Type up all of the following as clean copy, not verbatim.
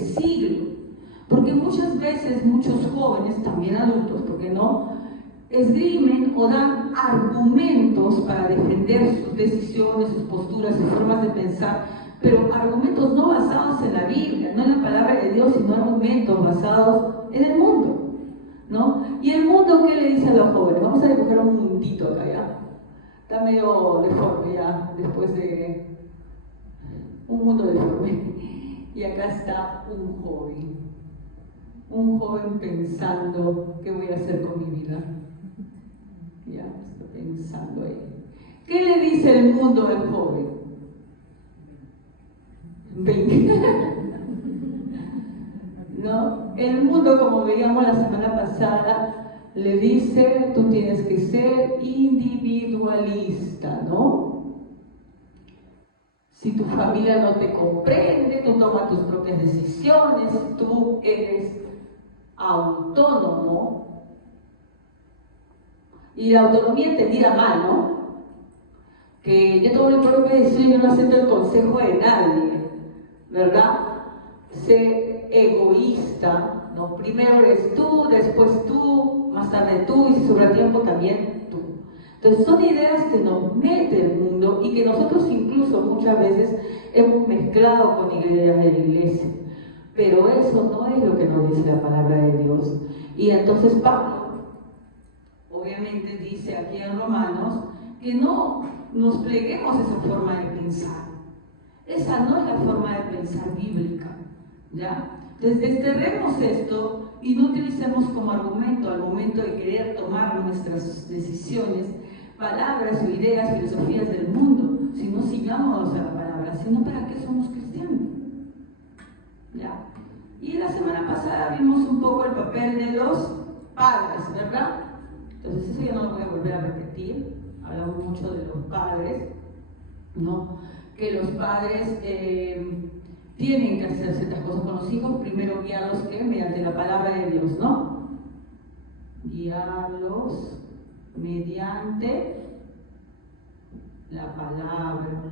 siglo. Porque muchas veces muchos jóvenes, también adultos, ¿por qué no?, esgrimen o dan argumentos para defender sus decisiones, sus posturas, sus formas de pensar, pero argumentos no basados en la Biblia, no en la palabra de Dios, sino argumentos basados en el mundo, ¿no? ¿Y el mundo qué le dice a los jóvenes? Vamos a dibujar un mundito acá, ¿ya? Está medio deforme ya, después de un mundo deforme. Y acá está un joven pensando, ¿qué voy a hacer con mi vida? Ya, está pensando ahí. ¿Qué le dice el mundo al joven? ¿No? El mundo, como veíamos la semana pasada, le dice, tú tienes que ser individualista, ¿no? Si tu familia no te comprende, tú tomas tus propias decisiones, tú eres autónomo. Y la autonomía entendida mal, ¿no? Que yo tomo mi propia decisión y no acepto el consejo de nadie, ¿verdad? Sé egoísta, ¿no? Primero eres tú, después tú, más tarde tú, y si sobra tiempo también tú. Entonces son ideas que nos mete el mundo y que nosotros incluso muchas veces hemos mezclado con ideas de la iglesia. Pero eso no es lo que nos dice la palabra de Dios. Y entonces Pablo obviamente dice aquí en Romanos que no nos pleguemos a esa forma de pensar. Esa no es la forma de pensar bíblica, ¿ya? Entonces desterremos esto y no utilicemos como argumento al momento de querer tomar nuestras decisiones palabras o ideas, filosofías del mundo, sino sigamos a la palabra, sino para qué somos cristianos, ¿ya? Y la semana pasada vimos un poco el papel de los padres, ¿verdad? Entonces eso ya no lo voy a volver a repetir, hablamos mucho de los padres, ¿no? Que los padres tienen que hacer ciertas cosas con los hijos, primero guiarlos mediante la palabra de Dios, ¿no? Guiarlos mediante la palabra.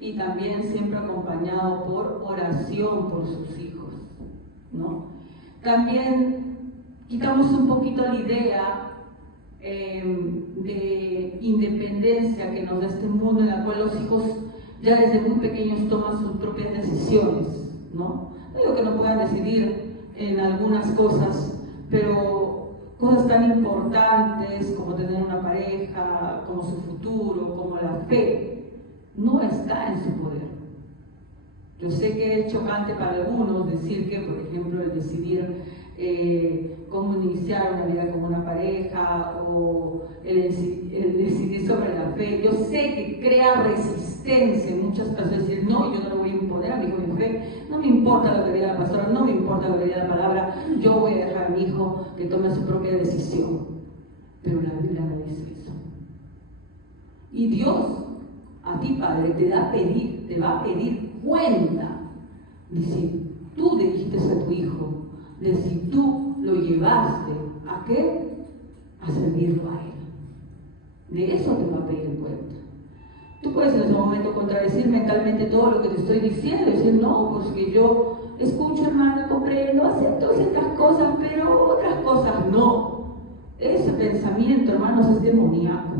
Y también siempre acompañado por oración por sus hijos, ¿no? También quitamos un poquito la idea de independencia que nos da este mundo en el cual los hijos ya desde muy pequeños toman sus propias decisiones, ¿no? No digo que no puedan decidir en algunas cosas, pero cosas tan importantes como tener una pareja, como su futuro, como la fe, no está en su poder. Yo sé que es chocante para algunos decir que, por ejemplo, el decidir cómo iniciar una vida con una pareja o el decidir sobre la fe, yo sé que crea resistencia en muchas personas, decir, no, yo no le voy a imponer a mi hijo mi fe, no me importa lo que diga la pastora, no me importa lo que diga la palabra, yo voy a dejar a mi hijo que tome su propia decisión. Pero la Biblia no dice eso. Y Dios, a ti padre, te va a pedir cuenta. Dice, tú dijiste a tu hijo, de si tú lo llevaste, ¿a qué? A servirlo a él. De eso te va a pedir cuenta. Tú puedes en ese momento contradecir mentalmente todo lo que te estoy diciendo y decir, no, pues que yo escucho, hermano, comprendo, acepto ciertas cosas, pero otras cosas no. Ese pensamiento, hermanos, es demoníaco.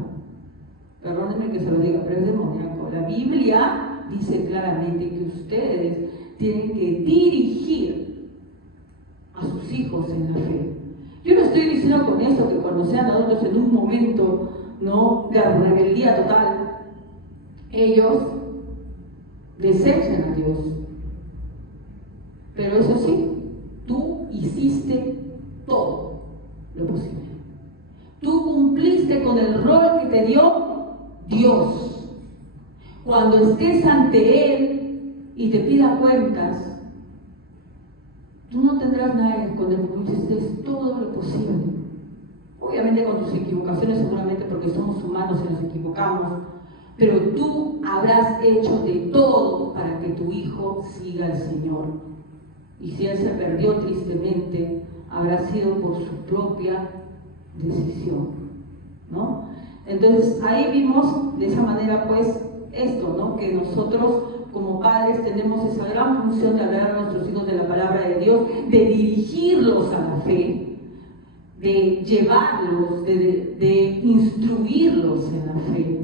Perdónenme que se lo diga, pero es demoníaco. La Biblia dice claramente que ustedes tienen que dirigir a sus hijos en la fe. Yo no estoy diciendo con esto que cuando sean adultos en un momento, ¿no?, de rebeldía total, ellos desechen a Dios. Pero eso sí, tú hiciste todo lo posible. Tú cumpliste con el rol que te dio Dios. Cuando estés ante Él y te pida cuentas, tú no tendrás nada que esconder porque hiciste todo lo posible. Obviamente con tus equivocaciones, seguramente porque somos humanos y nos equivocamos, pero tú habrás hecho de todo para que tu hijo siga al Señor. Y si él se perdió tristemente, habrá sido por su propia decisión, ¿no? Entonces ahí vimos de esa manera pues esto, ¿no? Que nosotros como padres tenemos tenemos esa gran función de hablar a nuestros hijos de la palabra de Dios, de dirigirlos a la fe, de llevarlos, de instruirlos en la fe,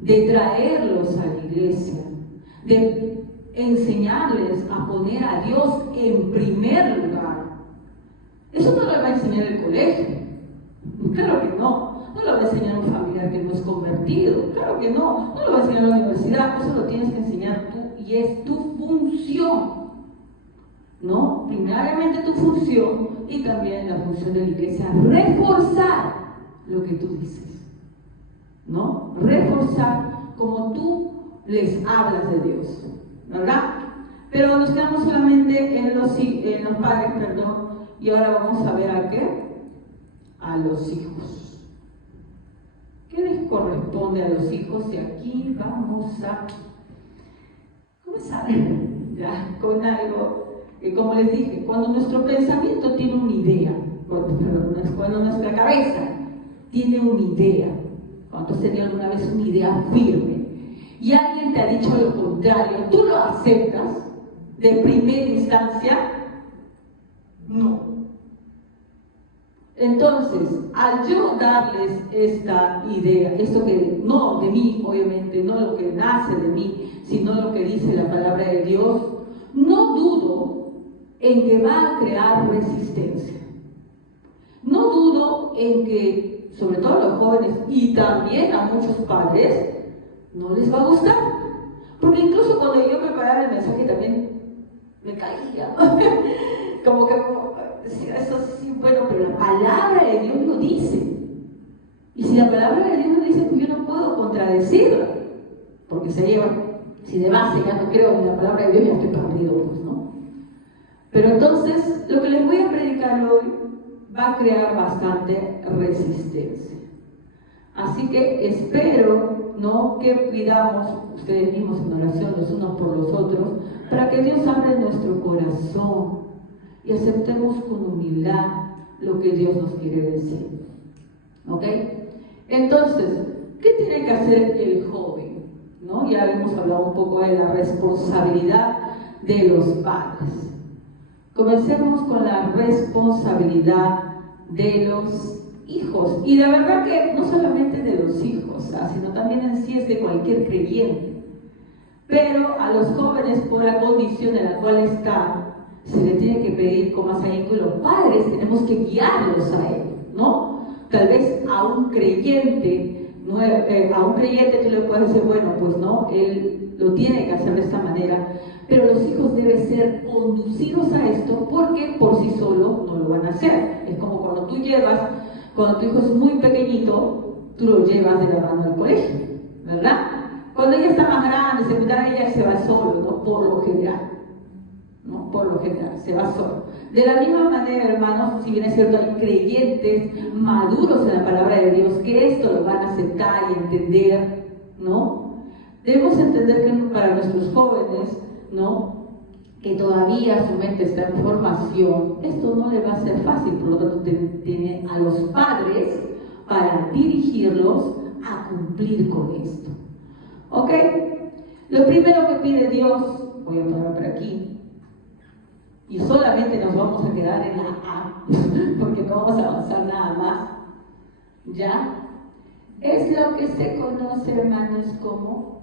de traerlos a la iglesia, de enseñarles a poner a Dios en primer lugar. Eso no lo va a enseñar el colegio, claro que no. No lo va a enseñar un familiar que no es convertido, claro que no. No lo va a enseñar la universidad, eso lo tienes que enseñar tú y es tu función, ¿no? Primariamente tu función y también la función de la iglesia, reforzar lo que tú dices, ¿no? Reforzar como tú les hablas de Dios, ¿verdad? Pero nos quedamos solamente en los padres, perdón, y ahora vamos a ver a qué, a los hijos. ¿Qué les corresponde a los hijos? Y aquí vamos a comenzar ya con algo que, como les dije, cuando nuestro pensamiento tiene una idea, cuando nuestra cabeza tiene una idea, cuando has tenido alguna vez una idea firme y alguien te ha dicho lo contrario, ¿tú lo aceptas de primera instancia? No. Entonces, al yo darles esta idea, esto que no de mí, obviamente, no lo que nace de mí, sino lo que dice la palabra de Dios, no dudo en que va a crear resistencia. No dudo en que, sobre todo a los jóvenes y también a muchos padres, no les va a gustar. Porque incluso cuando yo preparaba el mensaje también me caía. Como que eso sí, bueno, pero la palabra de Dios lo dice. Y si la palabra de Dios lo dice, pues yo no puedo contradecirla. Porque sería, si de base ya no creo en la palabra de Dios, ya estoy perdido, pues, ¿no? Pero entonces, lo que les voy a predicar hoy va a crear bastante resistencia. Así que espero, ¿no?, que pidamos ustedes mismos en oración los unos por los otros, para que Dios abra nuestro corazón y aceptemos con humildad lo que Dios nos quiere decir. ¿Ok? Entonces, ¿qué tiene que hacer el joven? ¿No? Ya hemos hablado un poco de la responsabilidad de los padres. Comencemos con la responsabilidad de los hijos. Y la verdad que no solamente de los hijos, sino también en sí es de cualquier creyente. Pero a los jóvenes, por la condición en la cual están, se le tiene que pedir con más ahínco, y los padres tenemos que guiarlos a él, ¿no? Tal vez a un creyente, tú le puedes decir, bueno, pues no, él lo tiene que hacer de esta manera, pero los hijos deben ser conducidos a esto porque por sí solos no lo van a hacer. Es como cuando tu hijo es muy pequeñito, tú lo llevas de la mano al colegio, ¿verdad? Cuando ella está más grande, secundaria, ella se va solo, ¿no? Por lo general. ¿No? Por lo general, se va solo. De la misma manera, hermanos, si bien es cierto, hay creyentes maduros en la palabra de Dios que esto lo van a aceptar y entender, ¿no? Debemos entender que para nuestros jóvenes, ¿no?, que todavía su mente está en formación, esto no le va a ser fácil, por lo tanto tiene a los padres para dirigirlos a cumplir con esto. ¿Ok? Lo primero que pide Dios, voy a poner por aquí, y solamente nos vamos a quedar en la A, porque no vamos a avanzar nada más, ¿ya? Es lo que se conoce, hermanos, como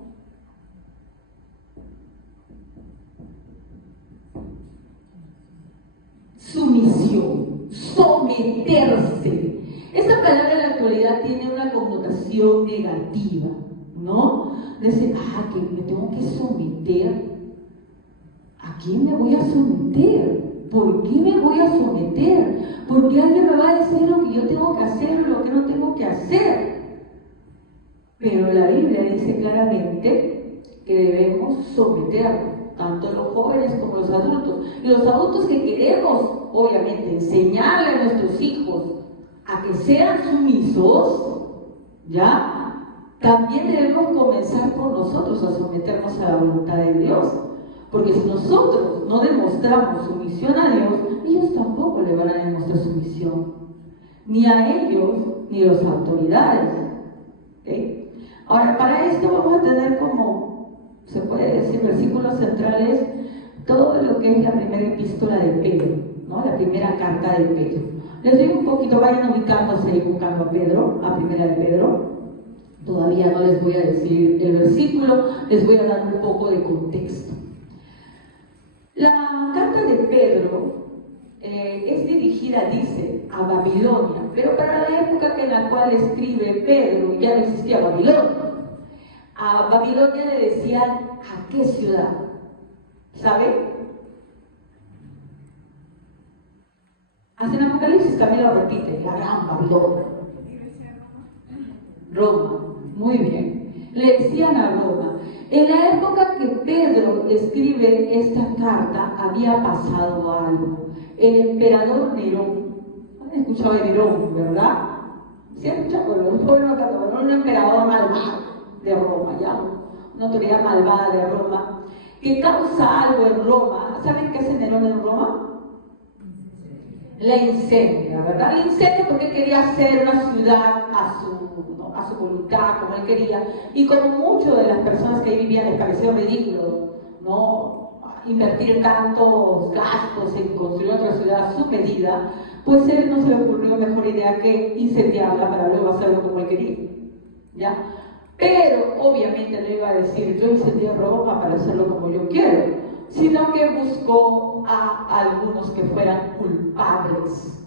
sumisión, someterse. Esta palabra en la actualidad tiene una connotación negativa, ¿no? Decir, que me tengo que someter. ¿A quién me voy a someter? ¿Por qué me voy a someter? Porque alguien me va a decir lo que yo tengo que hacer o lo que no tengo que hacer. Pero la Biblia dice claramente que debemos someternos, tanto los jóvenes como los adultos. Y los adultos que queremos, obviamente, enseñarle a nuestros hijos a que sean sumisos, ¿ya? También debemos comenzar por nosotros a someternos a la voluntad de Dios. Porque si nosotros no demostramos sumisión a Dios, ellos tampoco le van a demostrar sumisión. Ni a ellos, ni a las autoridades. ¿Okay? Ahora, para esto vamos a tener como, se puede decir, versículos centrales todo lo que es la primera epístola de Pedro, ¿no? La primera carta de Pedro. Les doy un poquito, vayan ubicándose y buscando a Pedro, a primera de Pedro. Todavía no les voy a decir el versículo, les voy a dar un poco de contexto. La carta de Pedro es dirigida, dice, a Babilonia, pero para la época en la cual escribe Pedro ya no existía Babilonia. A Babilonia le decían, ¿a qué ciudad? ¿Sabe? Hasta en Apocalipsis también lo repite, la gran Babilonia. Roma, muy bien. Le decían a Roma. En la época que Pedro escribe esta carta, había pasado algo. El emperador Nerón, ¿han escuchado de Nerón, verdad? ¿Sí han escuchado? Un emperador malvado de Roma, ¿ya? Una autoridad malvada de Roma, que causa algo en Roma. ¿Saben qué hace Nerón en Roma? La incendia, ¿verdad? La incendia porque él quería hacer una ciudad a su voluntad, como él quería, y como muchas de las personas que ahí vivían les pareció ridículo, ¿no? Invertir tantos gastos en construir otra ciudad a su medida, pues él no se le ocurrió mejor idea que incendiarla para luego hacerlo como él quería, ¿ya? Pero obviamente no iba a decir, yo incendié Roma para hacerlo como yo quiero, sino que buscó a algunos que fueran culpables,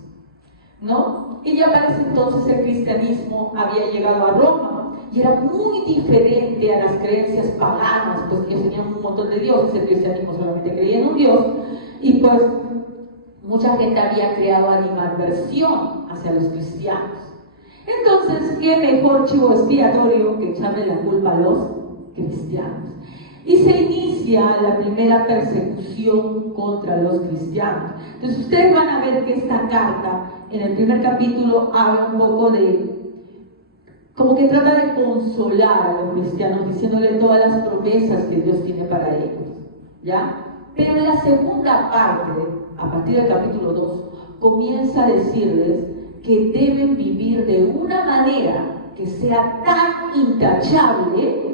¿no? Y ya para ese entonces el cristianismo había llegado a Roma y era muy diferente a las creencias paganas, pues ellos tenían un montón de dioses, el cristianismo solamente creía en un dios, y pues mucha gente había creado animadversión hacia los cristianos. Entonces, ¿qué mejor chivo expiatorio que echarle la culpa a los cristianos? Y se inicia la primera persecución contra los cristianos. Entonces ustedes van a ver que esta carta, en el primer capítulo, habla un poco de, como que trata de consolar a los cristianos, diciéndole todas las promesas que Dios tiene para ellos, ¿ya? Pero en la segunda parte, a partir del capítulo 2, comienza a decirles que deben vivir de una manera que sea tan intachable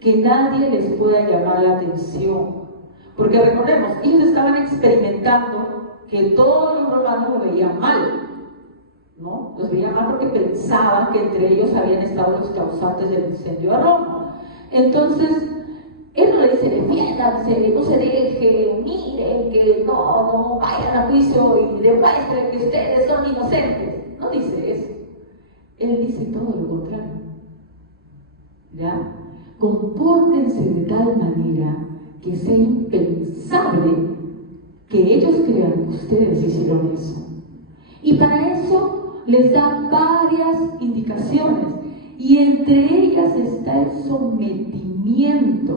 que nadie les pueda llamar la atención. Porque recordemos, ellos estaban experimentando que todos los romanos lo veían mal, ¿no? Los veían mal porque pensaban que entre ellos habían estado los causantes del incendio a Roma. Entonces, él no le dice, defiéndanse, no se dejen, miren, que no vayan a juicio y demuestren que ustedes son inocentes. No dice eso. Él dice todo lo contrario. ¿Ya? Compórtense de tal manera que sea impensable que ellos crean que ustedes hicieron eso. Y para eso les da varias indicaciones, y entre ellas está el sometimiento,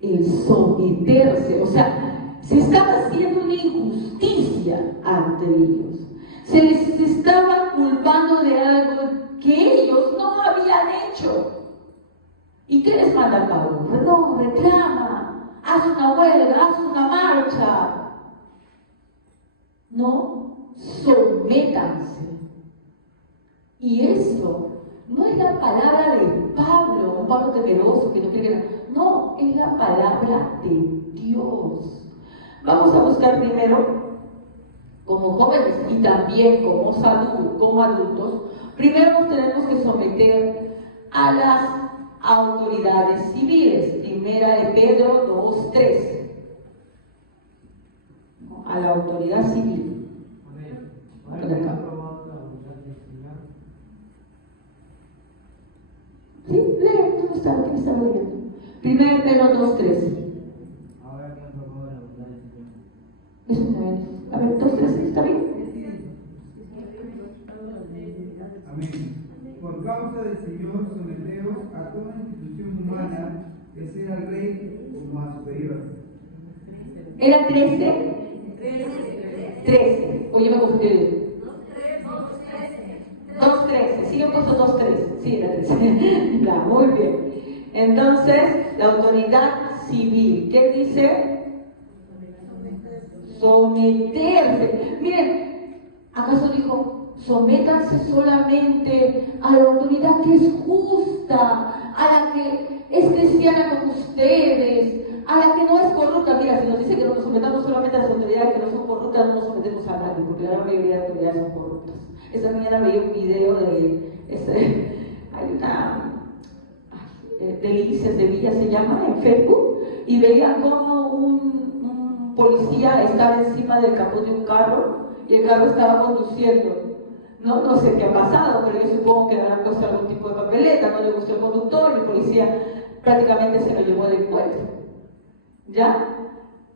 el someterse. O sea, se estaba haciendo una injusticia ante ellos, se les estaba culpando de algo que ellos no habían hecho. ¿Y qué les manda Pablo? No, reclama, haz una huelga, haz una marcha. No, sométanse. Y eso no es la palabra de Pablo, un Pablo temeroso que no quiere que... No, es la palabra de Dios. Vamos a buscar primero, como jóvenes y también como adultos, primero nos tenemos que someter a las autoridades civiles. Primera de Pedro 2:3. A la autoridad civil. ¿Sí? Lee, ¿dónde está? ¿Quién está leyendo? Primera de Pedro 2:3. Eso me ven. A ver, 2:3, ¿está bien? Amén. Por causa del Señor, someteos a toda institución humana, que sea al rey como a superior. ¿Era 13? 13. Oye, me confundí. 2:13. Sí, he puesto 2:13. Sí, era 13. Ya, muy bien. Entonces, la autoridad civil, ¿qué dice? Someterse. Miren, ¿acaso dijo, sométanse solamente a la autoridad que es justa, a la que es cristiana como ustedes, a la que no es solamente las autoridades que no son corruptas no nos sometemos a nadie, porque la gran mayoría de autoridades son corruptas. Esta mañana veía un video hay una Delicias de Villa se llama en Facebook, y veía como un policía estaba encima del capó de un carro y el carro estaba conduciendo. No sé qué ha pasado, pero yo supongo que habrán puesto algún tipo de papeleta, no le gustó el conductor y el policía prácticamente se lo llevó del encuentro. ¿Ya?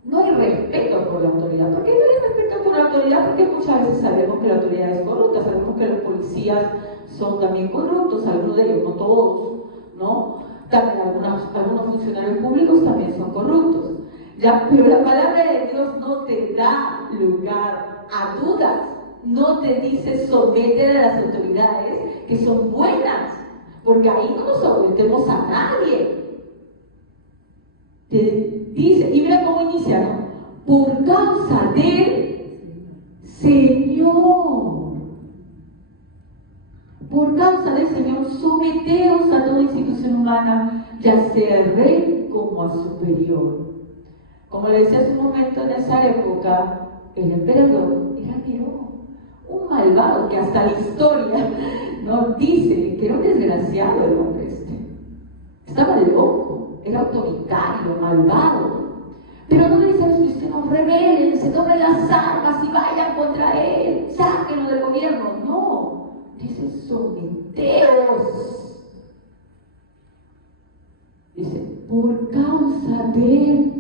No hay respeto por la autoridad. ¿Por qué no hay respeto por la autoridad? Porque muchas veces sabemos que la autoridad es corrupta, sabemos que los policías son también corruptos, algunos de ellos, no todos, ¿no? También algunos funcionarios públicos también son corruptos. ¿Ya? Pero la palabra de Dios no te da lugar a dudas, no te dice someter a las autoridades que son buenas, porque ahí no nos sometemos a nadie. Te dice, y mira cómo inicia, ¿no? Por causa del Señor. Por causa del Señor, someteos a toda institución humana, ya sea el rey como a superior. Como le decía hace un momento, en esa época, el emperador era Nerón, un malvado que hasta la historia nos dice que era un desgraciado el hombre este. Estaba loco, era autoritario, malvado. Pero no le dice a los cristianos, rebélense, tomen las armas y vayan contra él, sáquenlo del gobierno. No, dice, someteos. Dice, por causa del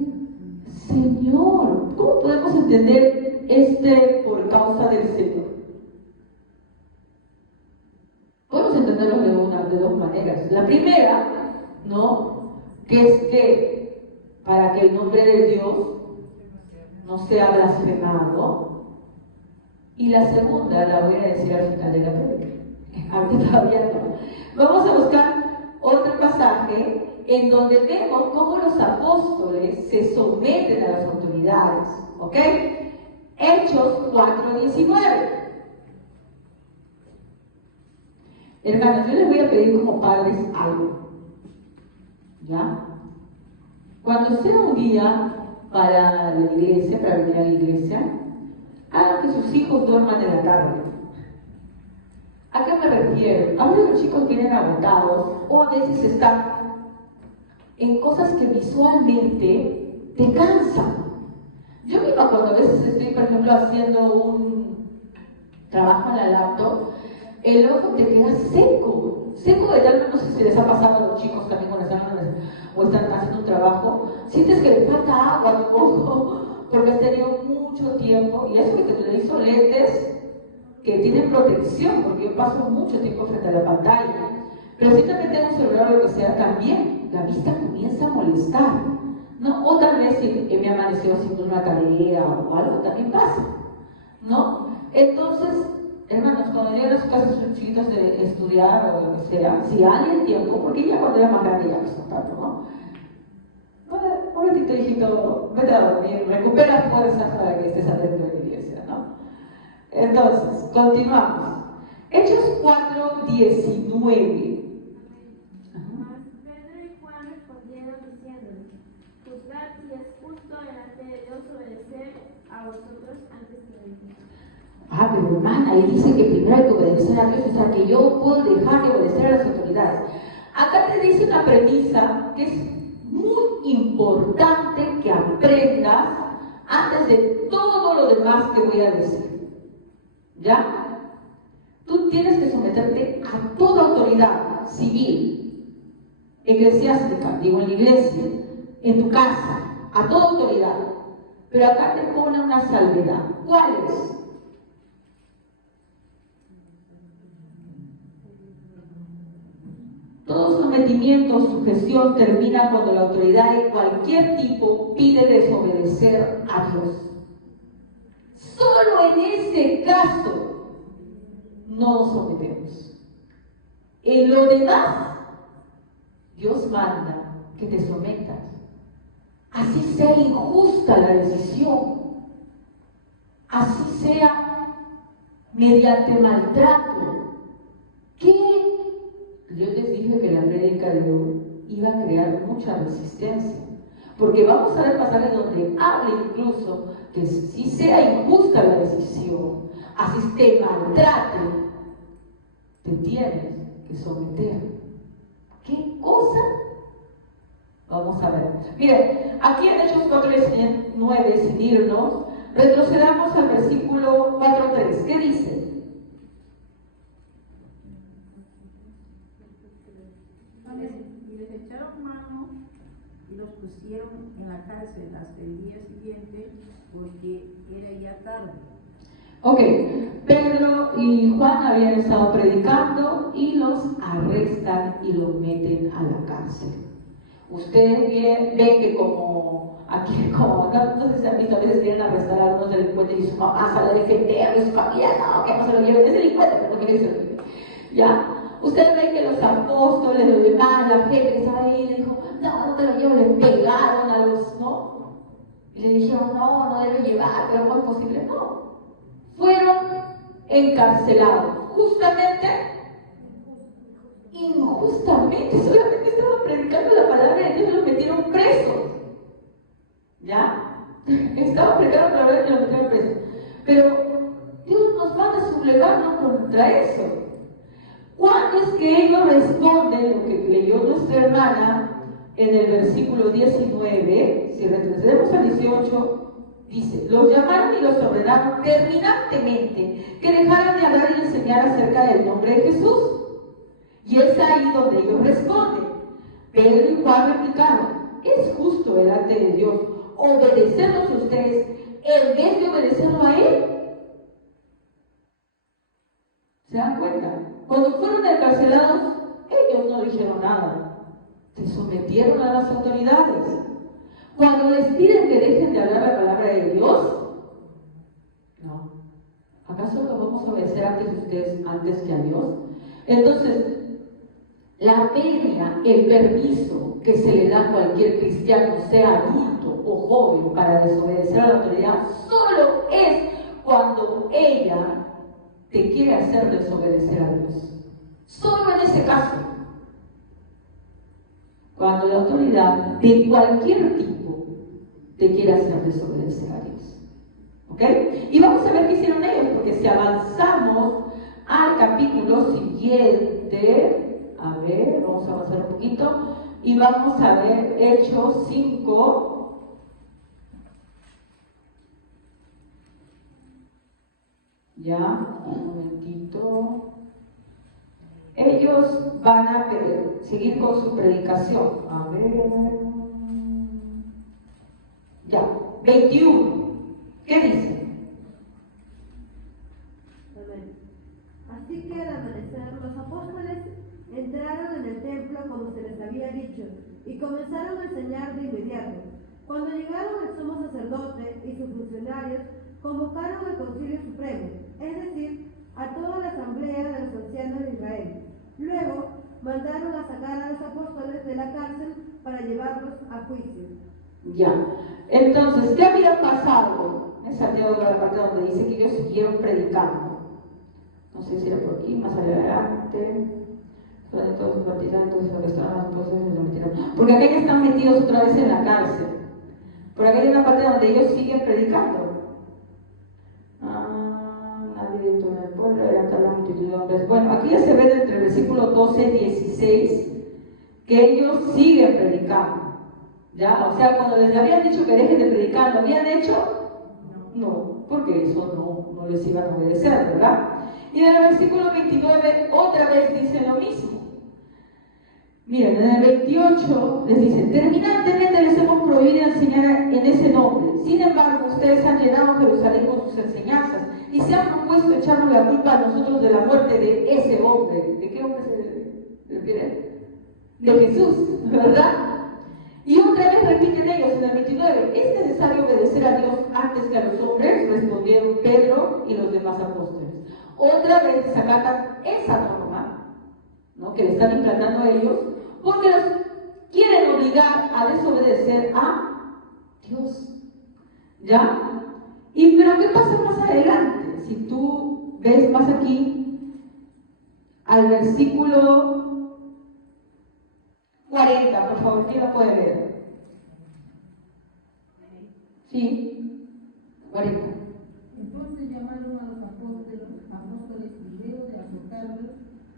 Señor. ¿Cómo podemos entender por causa del Señor? Podemos entenderlo de dos maneras. La primera, ¿no? Que es que para que el nombre de Dios no sea blasfemado. Y la segunda la voy a decir al final de la prédica. Ahorita todavía no. Vamos a buscar otro pasaje en donde vemos cómo los apóstoles se someten a las autoridades. ¿Ok? Hechos 4:19. Hermanos, yo les voy a pedir como padres algo. ¿Ya? Cuando sea un día para la iglesia, para venir a la iglesia, hagan que sus hijos duerman en la tarde. ¿A qué me refiero? A veces los chicos vienen agotados o a veces están en cosas que visualmente te cansan. Yo misma cuando a veces estoy, por ejemplo, haciendo un trabajo en la laptop, el ojo te queda seco de tal, no sé si les ha pasado a los chicos también cuando están haciendo un trabajo, sientes que le falta agua a tu ojo porque has tenido mucho tiempo, y eso que te hizo lentes que tienen protección, porque yo paso mucho tiempo frente a la pantalla, pero si también tengo un celular o lo que sea, también la vista comienza a molestar, ¿no? O tal vez si me amaneció haciendo una tarea o algo, también pasa, ¿no? Entonces, hermanos, cuando llegan a sus casas sus chiquitos de estudiar o lo que sea, si hay el tiempo, porque ya cuando era más grande ya no son tanto, ¿no? Bueno, un ratito, hijito, vete a dormir, recupera fuerzas para que estés atento en la iglesia, ¿no? Entonces, continuamos. Hechos 4:19. Mas Pedro y Juan respondieron diciéndole, juzgad si es justo delante de Dios obedecer a vosotros antes que a Dios. Pero hermana, ahí dice que primero hay que obedecer a Dios, o sea que yo puedo dejar de obedecer a las autoridades. Acá te dice una premisa que es muy importante que aprendas antes de todo lo demás que voy a decir. ¿Ya? Tú tienes que someterte a toda autoridad civil, eclesiástica, digo en la iglesia, en tu casa, a toda autoridad. Pero acá te pone una salvedad. ¿Cuál es? Todo sometimiento o sujeción termina cuando la autoridad de cualquier tipo pide desobedecer a Dios. Solo en ese caso no nos sometemos. En lo demás, Dios manda que te sometas. Así sea injusta la decisión, así sea mediante maltrato. ¿Qué? Yo les dije que la prédica de hoy iba a crear mucha resistencia, Porque vamos a ver pasajes donde habla incluso que si sea injusta la decisión, así te maltrate, te tienes que someter. ¿Qué cosa? Vamos a ver. Miren, aquí en Hechos 4:9, sin irnos, retrocedamos al versículo 4:3. ¿Qué dice? Y les echaron mano y los pusieron en la cárcel hasta el día siguiente porque era ya tarde. Ok, Pedro y Juan habían estado predicando y los arrestan y los meten a la cárcel. Ustedes ven que como aquí, no sé si han visto, a veces quieren arrestar a algunos delincuentes y su mamá sale a defender, y su familia, no, que no se lo lleven, es delincuente, pero no quiere que se lo lleven. ¿Ya? Ustedes ven que los apóstoles, los demás, la gente que estaba ahí, le dijo, no, no te lo llevo, le pegaron a los, ¿no? Y le dijeron, no, no debe llevar, pero ¿cómo es posible? No. Fueron encarcelados, justamente, injustamente, solamente estaban predicando la palabra de Dios y los metieron presos. ¿Ya? Estaban predicando la palabra de Dios y los metieron presos. Pero Dios nos va a sublevarnos contra eso. ¿Cuándo es que ellos responden lo que leyó nuestra hermana en el versículo 19? Si retrocedemos al 18, dice, los llamaron y los ordenaron terminantemente que dejaran de hablar y enseñar acerca del nombre de Jesús. Y es ahí donde ellos responden. Pedro y Juan replicaron, ¿es justo delante de Dios obedecerlos a ustedes en vez de obedecerlo a Él? ¿Se dan cuenta? Cuando fueron encarcelados, ellos no dijeron nada. Se sometieron a las autoridades. Cuando les piden que dejen de hablar la palabra de Dios, no. ¿Acaso lo vamos a obedecer antes que a Dios? Entonces, la venia, el permiso que se le da a cualquier cristiano, sea adulto o joven, para desobedecer a la autoridad, solo es cuando ella te quiere hacer desobedecer a Dios. Solo en ese caso. Cuando la autoridad de cualquier tipo te quiere hacer desobedecer a Dios. ¿Ok? Y vamos a ver qué hicieron ellos, porque si avanzamos al capítulo siguiente, a ver, vamos a avanzar un poquito, y vamos a ver Hechos 5. Ya, un momentito. Ellos van a seguir con su predicación. A ver. Ya, 21. ¿Qué dice? Así que al amanecer los apóstoles entraron en el templo como se les había dicho y comenzaron a enseñar de inmediato. Cuando llegaron el sumo sacerdote y sus funcionarios, convocaron al Concilio Supremo, es decir, a toda la asamblea de los ancianos de Israel. Luego mandaron a sacar a los apóstoles de la cárcel para llevarlos a juicio. Ya, entonces, ¿qué había pasado? En Santiago de la parte donde dice que ellos siguieron predicando. No sé si era por aquí, más adelante. Todos los partidos, los que estaban los apóstoles se metieron. Porque acá ya están metidos otra vez en la cárcel. Por acá hay una parte donde ellos siguen predicando. Nadie dentro del pueblo era tal la multitud de hombres. Bueno, aquí ya se ve entre el versículo 12 y 16 que ellos siguen predicando. ¿Ya? O sea, cuando les habían dicho que dejen de predicar, ¿lo habían hecho? No, porque eso no les iban a obedecer, ¿verdad? Y en el versículo 29 otra vez dice lo mismo. Miren, en el 28 les dice, terminantemente les hemos prohibido enseñar en ese nombre. Sin embargo, ustedes han llenado Jerusalén con sus enseñanzas y se han propuesto echarnos la culpa a nosotros de la muerte de ese hombre. ¿De qué hombre se refiere? De Jesús, ¿verdad? Y otra vez repiten ellos en el 29, ¿es necesario obedecer a Dios antes que a los hombres? Respondieron Pedro y los demás apóstoles. Otra vez se acatan esa norma, ¿no?, que le están implantando a ellos, porque los quieren obligar a desobedecer a Dios. ¿Ya? Pero ¿qué pasa más adelante? Si tú ves más aquí, al versículo 40, por favor, ¿quién lo puede ver? Sí, 40. Entonces llamaron a los apóstoles y luego de azotarlos,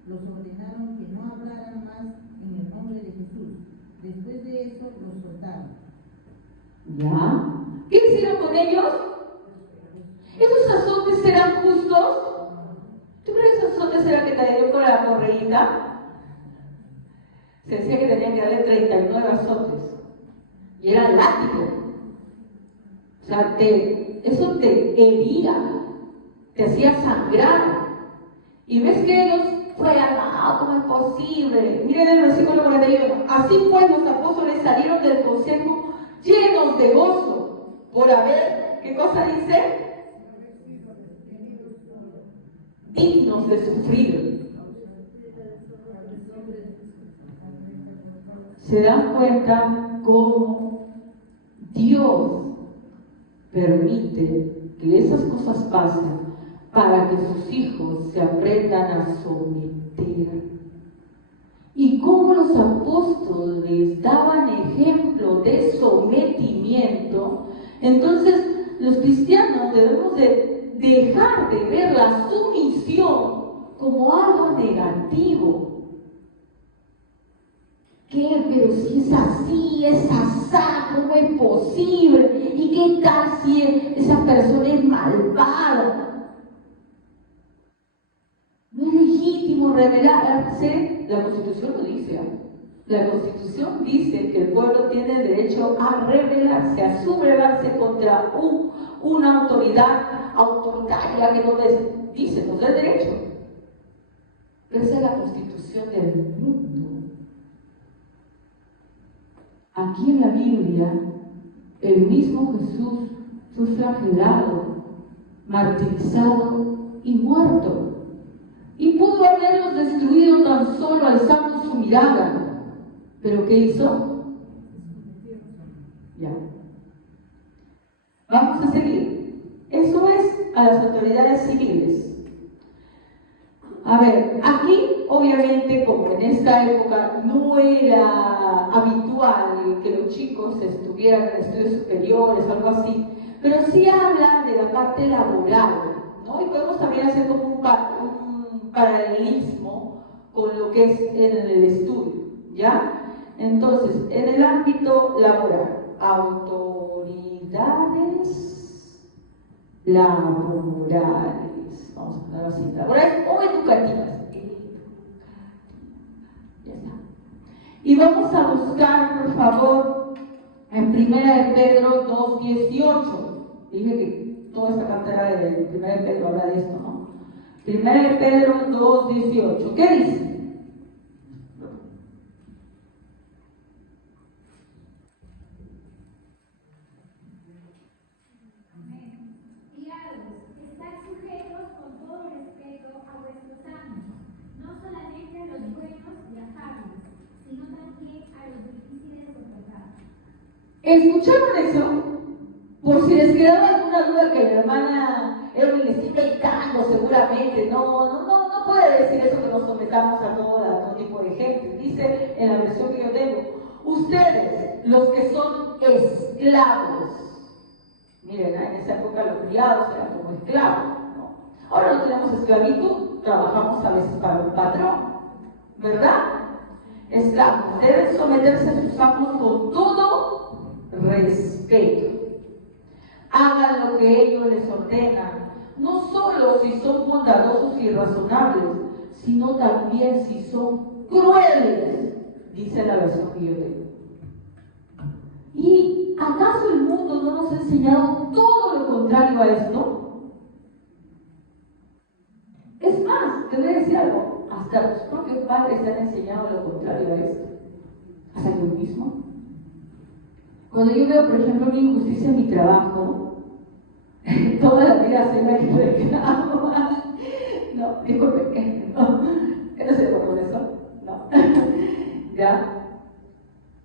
los ordenaron que no hablaran más en el nombre de Jesús. Después de eso, los soltaron. ¿Ya? ¿Qué hicieron con ellos? ¿Esos azotes eran justos? ¿Tú crees que esos azotes eran que te dio con la correíta? Se decía que tenían que darle 39 azotes. Y era látigo. O sea, eso te hería, te hacía sangrar. Y ves que ellos fueran, ¿cómo es posible? Miren el versículo 41. Así pues los apóstoles salieron del consejo llenos de gozo por haber, ¿qué cosa dice? Dignos de sufrir. ¿Se dan cuenta cómo Dios permite que esas cosas pasen para que sus hijos se aprendan a someter? Y cómo los apóstoles daban ejemplo de sometimiento. Entonces los cristianos debemos de dejar de ver la sumisión como algo negativo. ¿Qué? Pero si es así, es asá, ¿cómo es posible? ¿Y qué tal si esa persona es malvada? No es legítimo rebelarse. La Constitución lo dice. La Constitución dice que el pueblo tiene derecho a rebelarse, a sublevarse contra una autoridad autoritaria que no les dice, nos da el derecho. Pero esa es la Constitución del mundo. Aquí en la Biblia, el mismo Jesús fue flagelado, martirizado y muerto. Y pudo haberlos destruido tan solo alzando su mirada. ¿Pero qué hizo? Ya. Vamos a seguir. Eso es a las autoridades civiles. A ver, aquí obviamente como en esta época no era habitual que los chicos estuvieran en estudios superiores o algo así, pero sí habla de la parte laboral, ¿no? Y podemos también hacer como un paralelismo con lo que es en el estudio, ¿ya? Entonces, en el ámbito laboral, autoridades laborales, vamos a ponerlo así, laborales o educativas. Ya está. Y vamos a buscar, por favor, en 1 de Pedro 2:18. Dije que toda esta cartera de 1 de Pedro habla de esto, ¿no? 1 de Pedro 2:18. ¿Qué dice? ¿Escucharon eso? Por si les quedaba alguna duda que la hermana Erwin le está inventando seguramente. No puede decir eso que nos sometamos a todo tipo de gente. Dice en la versión que yo tengo, ustedes, los que son esclavos. Miren, en esa época los criados eran como esclavos, ¿no? Ahora no tenemos esclavitud, trabajamos a veces para un patrón, ¿verdad? Esclavos, deben someterse a sus amos con todo respeto. Hagan lo que ellos les ordenan, no solo si son bondadosos y razonables, sino también si son crueles, dice la versión que yo tengo. ¿Y acaso el mundo no nos ha enseñado todo lo contrario a esto? Es más, te voy a decir algo, hasta los propios padres te han enseñado lo contrario a esto, hasta yo mismo. Cuando yo veo, por ejemplo, una injusticia en mi trabajo, toda la vida se me reclamo. No, disculpe, no se por eso, no. ¿Ya?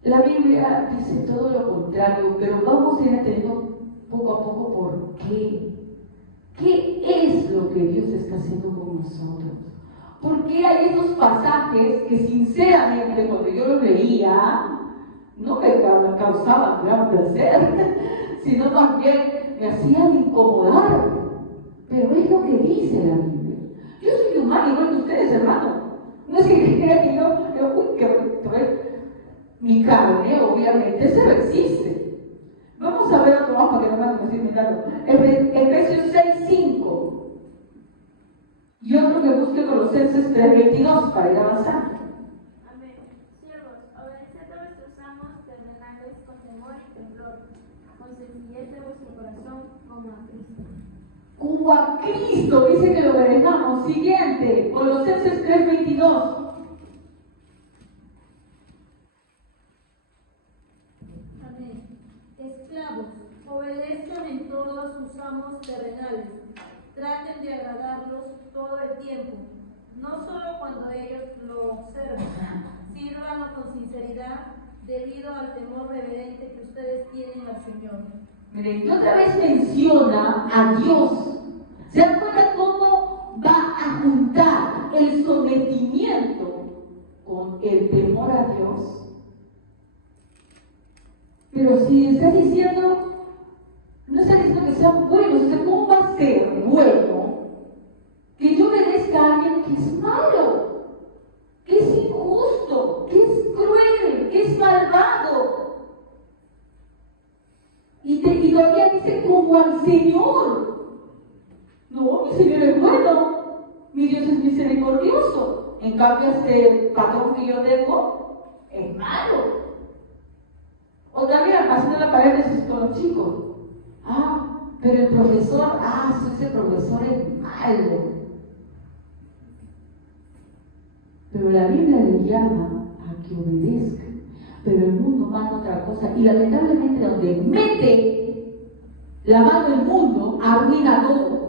La Biblia dice todo lo contrario, pero vamos a ir entendiendo poco a poco por qué. ¿Qué es lo que Dios está haciendo con nosotros? Porque hay esos pasajes que sinceramente cuando yo los leía, no me causaban gran placer, sino más bien me hacían incomodar. Pero es lo que dice la Biblia. Yo soy humano igual que ustedes, hermano. No es que crean que mi carne obviamente se resiste. Vamos a ver otro más para que no me estoy inventando. Efesios 6:5. Y otro que busque Colosenses 3:22 para ir avanzando. Amén. Siervos, obedeced a vuestros amos terrenales con temor y temblor, con sencillez de vuestro corazón, como a Cristo. Como a Cristo, dice que lo obedezcamos. Siguiente, Colosenses 3:22. Amén. Esclavos, obedezcan en todo a sus amos terrenales. Traten de agradarlos todo el tiempo, no solo cuando ellos lo observan. Sírvanlo con sinceridad debido al temor reverente que ustedes tienen al Señor. Miren, y otra vez menciona a Dios. ¿Se dan cuenta cómo va a juntar el sometimiento con el temor a Dios? Pero si está diciendo, no está diciendo que sean buenos, o sea, ¿cómo va a ser bueno que yo obedezca a alguien que es malo, que es injusto, que es cruel, que es malvado? Y todavía dice como al Señor. No, mi Señor es bueno, mi Dios es misericordioso. En cambio, este patrón que yo tengo es malo. O también pasando la pared con los chicos. Pero el profesor, ese profesor es malo. Pero la Biblia le llama a que obedezca. Pero el mundo manda otra cosa. Y lamentablemente donde mete la mano el mundo, arruina todo.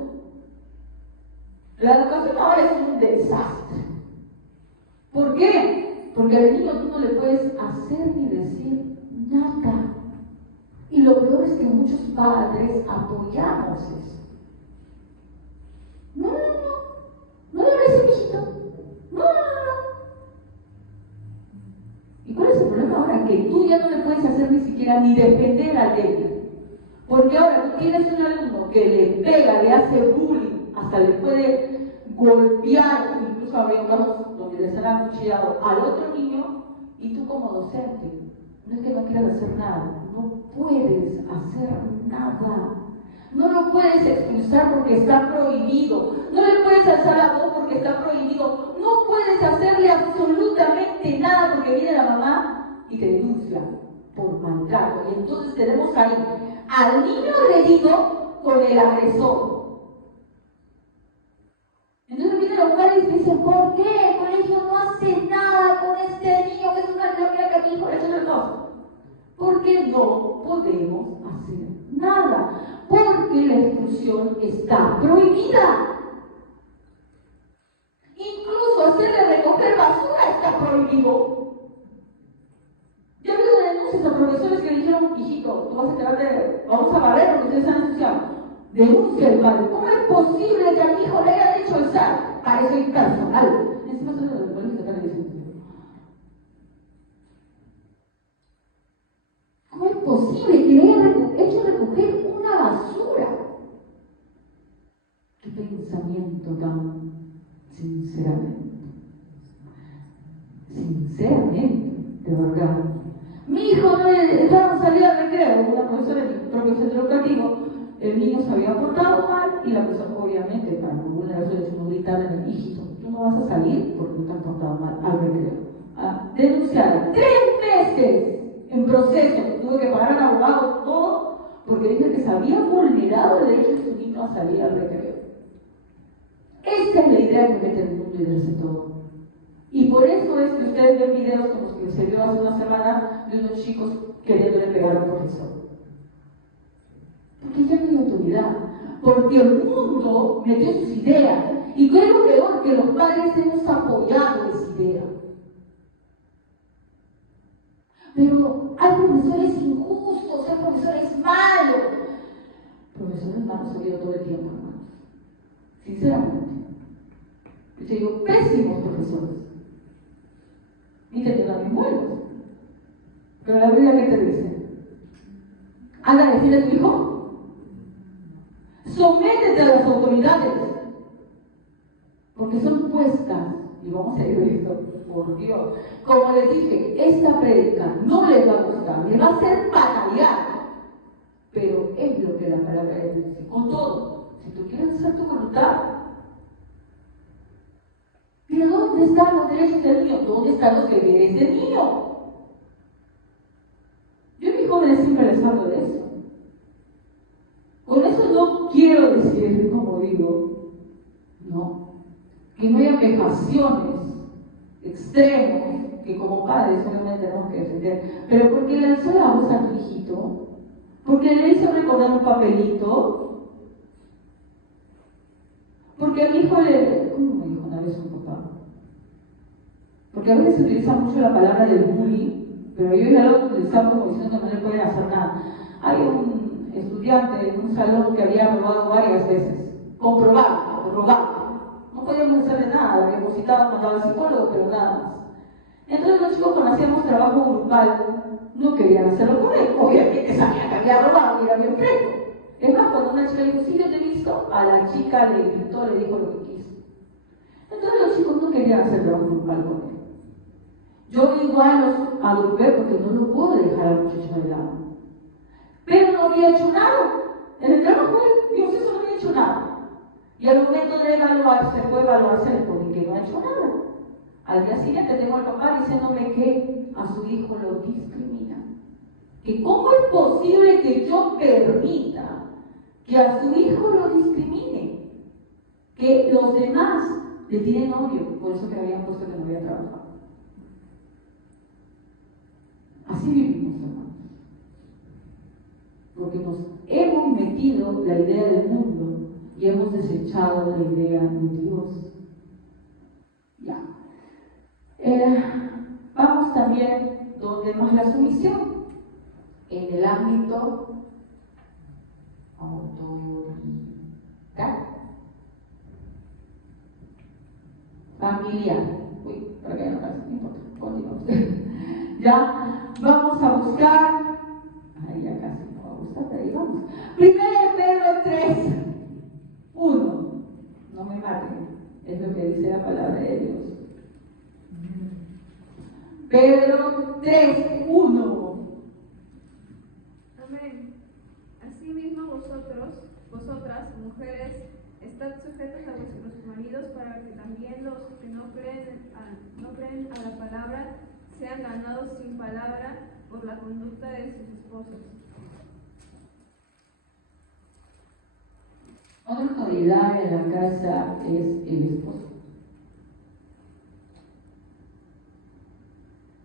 La educación ahora es un desastre. ¿Por qué? Porque al niño tú no le puedes hacer ni decir nada. Y lo peor es que muchos padres apoyamos eso. No le hables, hijito. No. ¿Y cuál es el problema ahora? Que tú ya no le puedes hacer ni siquiera ni defender al niño. Porque ahora tú tienes un alumno que le pega, le hace bullying, hasta le puede golpear, incluso había casos donde les han acuchillado al otro niño, y tú como docente, no es que no quieras hacer nada, no puedes hacer nada. No lo puedes expulsar porque está prohibido. No le puedes alzar la voz porque está prohibido. No puedes hacerle absolutamente nada porque viene la mamá y te denuncia por maltrato. Y entonces tenemos ahí al niño agredido con el agresor. Entonces vienen los padres y dicen, ¿por qué el colegio no hace nada con este niño que es una locura que mi hijo le hace todo? Porque no podemos hacer nada. Porque la expulsión está prohibida. Incluso hacerle recoger basura está prohibido. Yo he habido denuncias a profesores que dijeron, hijito, tú vas a quedarte, vamos a barrer porque ustedes están ensuciados. Denuncia el padre. ¿Cómo es posible que a mi hijo le hayan hecho alzar? Parece impersonal. Encima son los colegios acá le dicen. ¿Cómo es posible que le hayan hecho recoger una basura? Qué pensamiento tan sinceramente, de verdad. Mi hijo no estaba saliendo al recreo, una profesora de mi propio centro educativo, el niño se había portado mal y la persona, obviamente, para ninguna razón no gritarle al hijito, tú no vas a salir porque no te has portado mal al recreo. Denunciar 3 meses en proceso, tuve que pagar al abogado todo porque dije que se había vulnerado el derecho de su niño a salir al recreo. Esta es la idea que mete el mundo y desde todo. Y por eso es que ustedes ven videos como los que se vio hace una semana de unos chicos queriéndole pegar a un profesor. Porque ya no hay autoridad. Porque el mundo metió sus ideas. Y qué es lo peor, que los padres hemos apoyado esa idea. Pero hay profesores injustos, hay profesores malos. Profesores malos ha habido todo el tiempo, hermanos. Sinceramente. Yo te digo, pésimos profesores. Y teniendo a mis buenos. Pero la Biblia, ¿qué te dice? Anda a decirle a tu hijo, sométete a las autoridades, porque son puestas, y vamos a ir a esto, por Dios. Como les dije, esta prédica no les va a gustar, les va a hacer batallar, pero es lo que la palabra de Dios dice. Con todo, si tú quieres hacer tu voluntad, pero ¿dónde están los derechos del niño? ¿Dónde están los deberes del niño? Yo a mis jóvenes siempre les hablo de eso. Con eso no quiero decir, como digo, no, que no haya vejaciones extremos que como padres obviamente tenemos que defender, pero porque le alzó la voz a tu hijito, porque le hizo recordar un papelito, porque a mi hijo le... ¿Cómo me dijo una vez un papá? Porque a veces se utiliza mucho la palabra del bullying, pero ellos ya lo utilizaban como diciendo que no le pueden hacer nada. Hay un estudiante en un salón que había robado varias veces, comprobado, robado. No podíamos hacerle nada, lo habíamos citado, mandado al psicólogo, pero nada más. Entonces los chicos, cuando hacíamos trabajo grupal, no querían hacerlo con él, obviamente sabían que había robado y era bien fresco. Es más, cuando una chica le dijo, sí, yo te he visto, a la chica le gritó, le dijo lo que quiso. Entonces los chicos no querían hacer trabajo grupal con él. Yo igual los agrupé porque no lo puedo dejar al muchacho de lado. Pero no había hecho nada. En el trabajo Dios eso no había hecho nada. Y al momento de evaluarse, fue evaluarse después de que no ha hecho nada. Al día siguiente tengo al papá diciéndome que a su hijo lo discrimina. Que cómo es posible que yo permita que a su hijo lo discrimine. Que los demás le tienen odio, por eso que le habían puesto que no había trabajado. Así vivimos, hermanos. Porque nos hemos metido la idea del mundo y hemos desechado la idea de Dios. Ya. Vamos también donde más la sumisión, en el ámbito autoridad, familiar. Uy, para que no pase, no importa, continuamos. Ya, vamos a buscar, ahí ya casi no va a gustar, pero ahí vamos. 1 Pedro 3, 1, no me maten, es lo que dice la palabra de Dios. Pedro 3, 1. Amén. Asimismo vosotras, mujeres, estad sujetas a vuestros maridos para que también los que no creen a la palabra sean ganados sin palabra por la conducta de sus esposos. Otra autoridad en la casa es el esposo.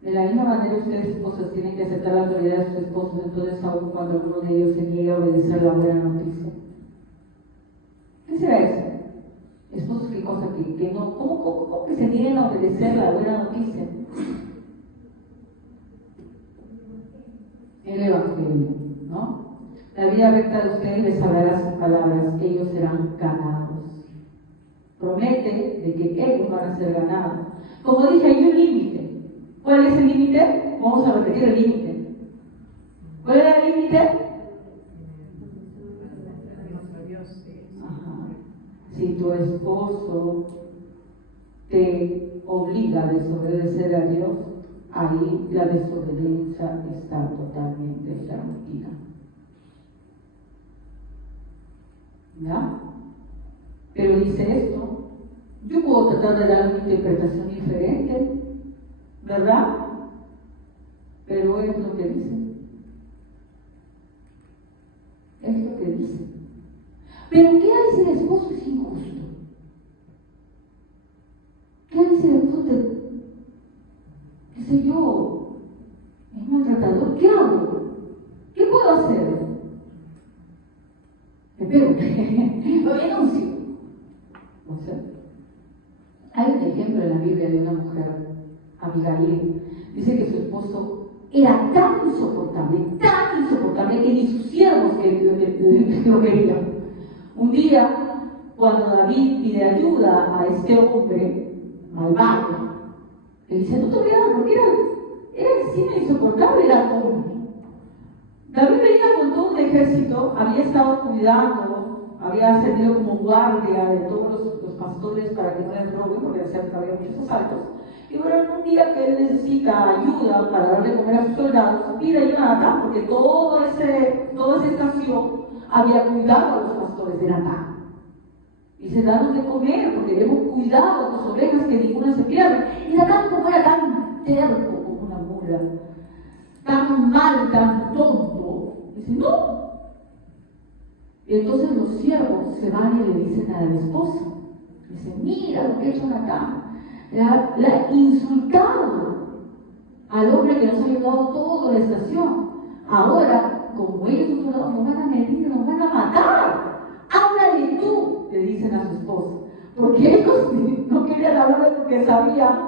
De la misma manera, ustedes, esposos, tienen que aceptar la autoridad de sus esposos, entonces, aún cuando alguno de ellos se niegue a obedecer la buena noticia. ¿Qué será eso? Esposos, ¿qué cosa? Que no, ¿cómo que se nieguen a obedecer la buena noticia? El Evangelio, ¿no? La vida recta de ustedes les hablará sus palabras, ellos serán ganados. Promete de que ellos van a ser ganados. Como dije, hay un límite. ¿Cuál es el límite? Vamos a repetir el límite. ¿Cuál era el límite? Ajá. Si tu esposo te obliga a desobedecer a Dios, ahí la desobediencia está totalmente permitida. ¿Ya? Pero dice esto, yo puedo tratar de dar una interpretación diferente, ¿verdad? Pero es lo que dice. Es lo que dice. Pero ¿qué hay si el esposo es injusto? ¿Qué hay si el esposo qué sé yo, es maltratador? ¿Qué hago? ¿Qué puedo hacer? Espero, lo denuncio. O sea, hay un ejemplo en la Biblia de una mujer, Abigail. Dice que su esposo era tan insoportable que ni sus siervos lo querían. Un día, cuando David pide ayuda a este hombre malvado, le dice, no te voy a dar porque Era encima insoportable, era tonto. David venía con todo un ejército, había estado cuidando, había servido como guardia de todos los pastores para que no les roben, porque decían que había muchos asaltos. Y bueno, un día que él necesita ayuda para darle comer a sus soldados, pide ayuda a Natán, porque toda esa estación había cuidado a los pastores de Natán. Y se danos de comer, porque hemos cuidado a tus ovejas que ninguna se pierda. Y Natán, como era tan terco como una mula, tan mal, tan tonto, dice, no. Y entonces los siervos se van y le dicen a la esposa, dicen, mira lo que ha hecho Natán. La ha insultado al hombre que nos ha ayudado toda la estación. Ahora, como ellos nos van a meter, nos van a matar. Háblale tú, le dicen a su esposa. Porque ellos no querían hablarle porque sabían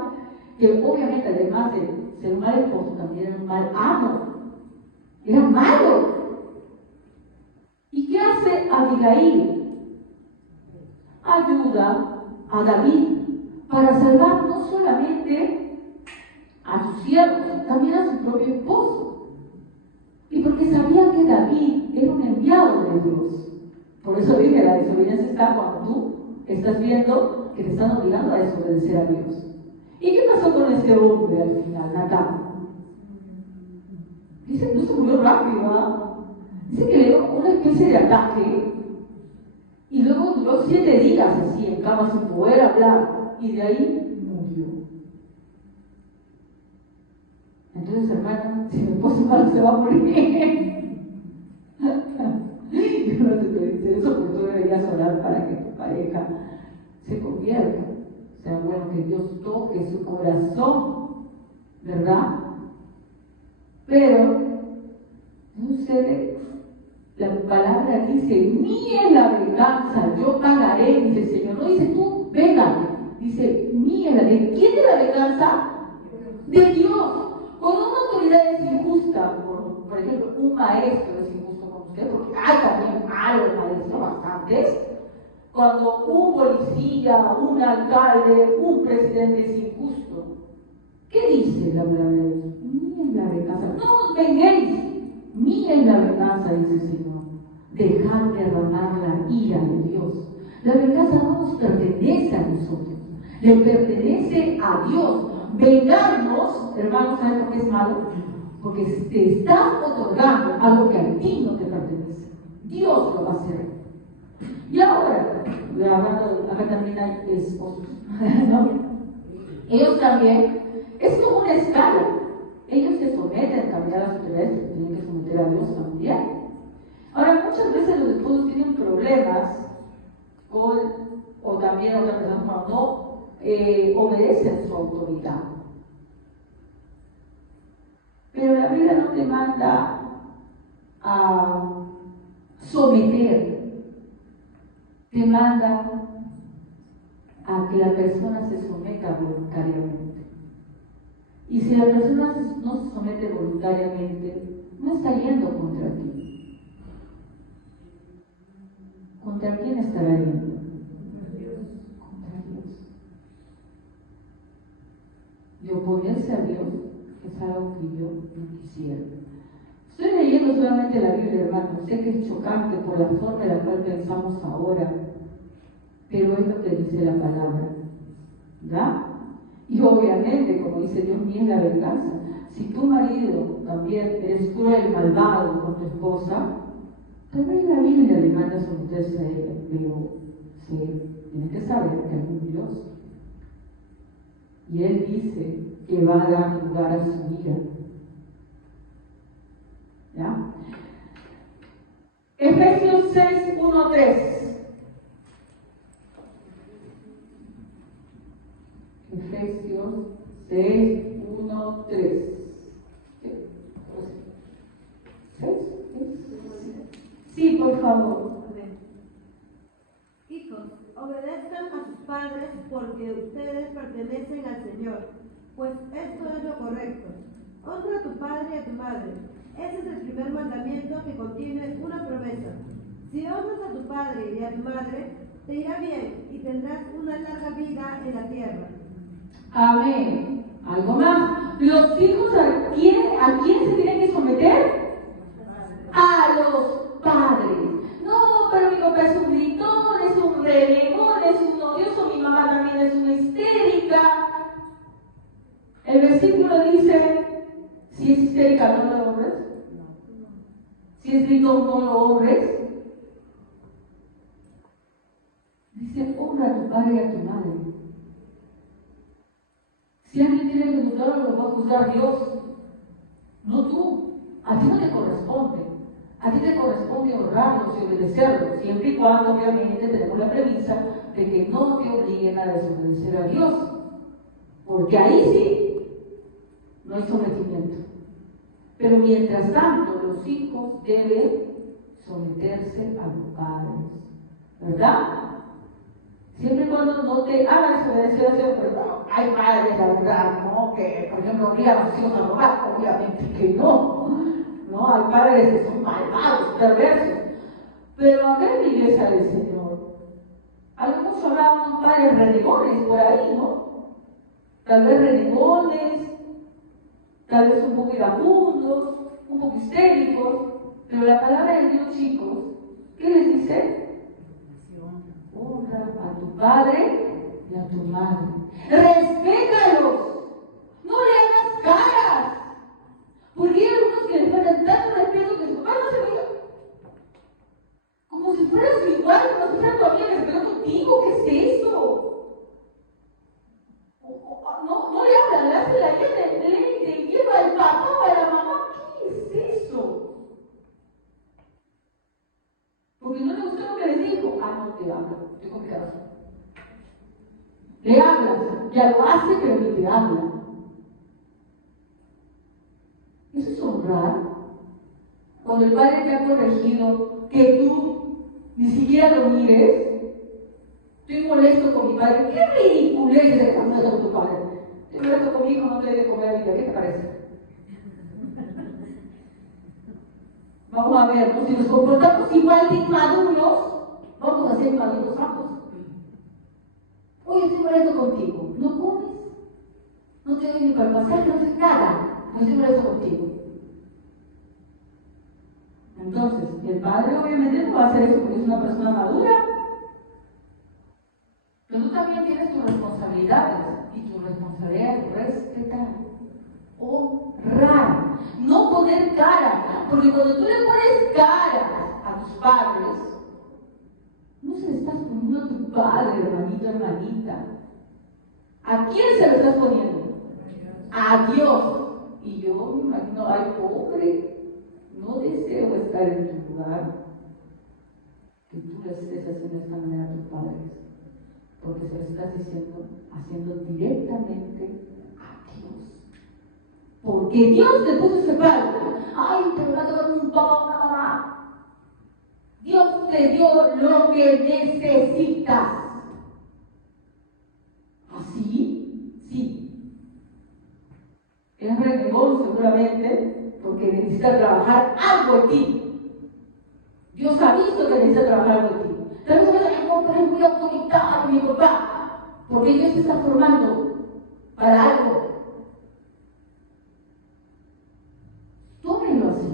que obviamente además de ser un mal esposo, también era un mal amo. Era malo. ¿Y qué hace Abigail? Ayuda a David para salvar no solamente a sus siervos, también a su propio esposo. Y porque sabía que David era un enviado de Dios. Por eso dije, la desobediencia está cuando tú estás viendo que te están obligando a desobedecer a Dios. ¿Y qué pasó con este hombre al final, Natán? Dice, no se murió rápido, ¿ah? Dice que le dio una especie de ataque y luego duró 7 días así en cama sin poder hablar. Y de ahí murió. Entonces, hermano, si mi esposo malo se va a morir. Yo no te estoy diciendo eso porque tú deberías orar para que tu pareja se convierta. O sea, bueno, que Dios toque su corazón, ¿verdad? Pero, no sé, la palabra dice, mía es la venganza, yo pagaré, dice el Señor. No dice tú, venga. Dice, mía, ¿de quién es la venganza? De Dios. Cuando una autoridad es injusta, por ejemplo, un maestro es injusto con usted, porque hay también malos maestros, bastantes. Cuando un policía, un alcalde, un presidente es injusto, ¿qué dice la palabra de Dios? Mía es la venganza. No os venguéis. Mía es la venganza, dice el Señor. Dejad derramar la ira de Dios. La venganza no nos pertenece a nosotros. Le pertenece a Dios. Vengarnos, hermanos, ¿saben por qué es malo? Porque te está otorgando algo que a ti no te pertenece. Dios lo va a hacer. Y ahora, acá también hay esposos, ¿no? Ellos también, es como una escala. Ellos se someten también a las autoridades, que tienen que someter a Dios también. Ahora, muchas veces los esposos tienen problemas con, o también otras personas cuando no obedecen su autoridad. Pero la Biblia no te manda a someter, te manda a que la persona se someta voluntariamente. Y si la persona no se somete voluntariamente, no está yendo contra ti. ¿Contra quién estará yendo? Contra Dios. Y oponerse a Dios es algo que yo no quisiera. Estoy leyendo solamente la Biblia, hermano. Sé que es chocante por la forma en la cual pensamos ahora, pero es lo que dice la palabra. ¿Ya? Y obviamente, como dice Dios, ni es la venganza. Si tu marido también eres cruel, malvado con tu esposa, también la Biblia le manda a someterse a ella. Pero sí, tienes que saber que hay un Dios. Y Él dice que va a dar lugar a su ira. ¿Ya? Efesios 6, 1, 3. Efesios 6, 1, 3. Sí, por favor. Hijos, obedezcan a sus padres porque ustedes pertenecen al Señor, pues esto es lo correcto. Honra a tu padre y a tu madre. Ese es el primer mandamiento que contiene una promesa. Si honras a tu padre y a tu madre, te irá bien y tendrás una larga vida en la tierra. Amén. Algo más. ¿Los hijos a quién se tienen que someter? A los padres. No, pero mi papá es un gritón, es un renegón, es un odioso, mi mamá también es una histérica. El versículo dice, si es histérica no lo honres, si es gritón no lo honres. Dice, honra a tu padre y a tu madre. Si alguien tiene que juzgarlo, lo va a juzgar Dios, no tú. A ti no te corresponde. A ti te corresponde honrarlos y obedecerlos, siempre y cuando, obviamente, tenemos la premisa de que no te obliguen a desobedecer a Dios. Porque ahí sí, no hay sometimiento. Pero mientras tanto, los hijos deben someterse a los padres. ¿Verdad? Siempre y cuando no te hagas desobedecer a Dios, pero no, hay padres, la verdad, ¿no? Que, por ejemplo, obligan a sus hijos a robar, obviamente que no. No, hay padres que son malvados, perversos. Pero acá en la iglesia del Señor, algunos hablaban de padres renegones por ahí, ¿no? Tal vez renegones, tal vez un poco iracundos, un poco histéricos, pero la palabra de Dios, chicos, ¿qué les dice? Honra a tu padre y a tu madre. Respétalos, no le hagas caras. Porque hay algunos que les faltan tanto respeto que su papá no se vaya. Como si fueras igual, como si fuera tu amiga que se peleó contigo. ¿Qué es eso? No le hablan, le hace la vida, le lleva al papá o a la mamá. ¿Qué es eso? Porque no le gustó lo que les dijo. No te habla, te confías. Le hablas, ya lo hace, pero ni te habla. Eso es honrar. Cuando el padre te ha corregido, que tú ni siquiera lo mires. Estoy molesto con mi padre. ¿Qué ridiculez es esa molesto con tu padre? Estoy molesto con mi hijo, no te debe comer vida. ¿Qué te parece? Vamos a ver, ¿no? Si nos comportamos igual de inmaduros, vamos a ser inmaduros ambos. Oye, estoy molesto contigo. ¿No comes? No te doy ni para el pasaje, no haces nada. No estoy molesto contigo. Entonces, el padre obviamente no va a hacer eso porque es una persona madura. Pero tú también tienes tus responsabilidades. Y tu responsabilidad es respetar, honrar, no poner cara. Porque cuando tú le pones cara a tus padres, no se le estás poniendo a tu padre, hermanito, hermanita. ¿A quién se lo estás poniendo? A Dios. Y yo me imagino, ay, pobre, no deseo estar en tu lugar. Que tú le estés haciendo de esta manera a tus padres. Porque se lo estás haciendo directamente a Dios. Porque Dios te puso ese padre. Ay, pero me ha tocado un papá, una mamá. Dios te dio lo que necesitas. ¿Así? Sí. Es renegón seguramente porque necesita trabajar algo en ti. Dios ha visto que necesita trabajar algo en ti. Tal vez pero es muy autoritario mi papá. Porque Dios te está formando para algo. Tómenlo así.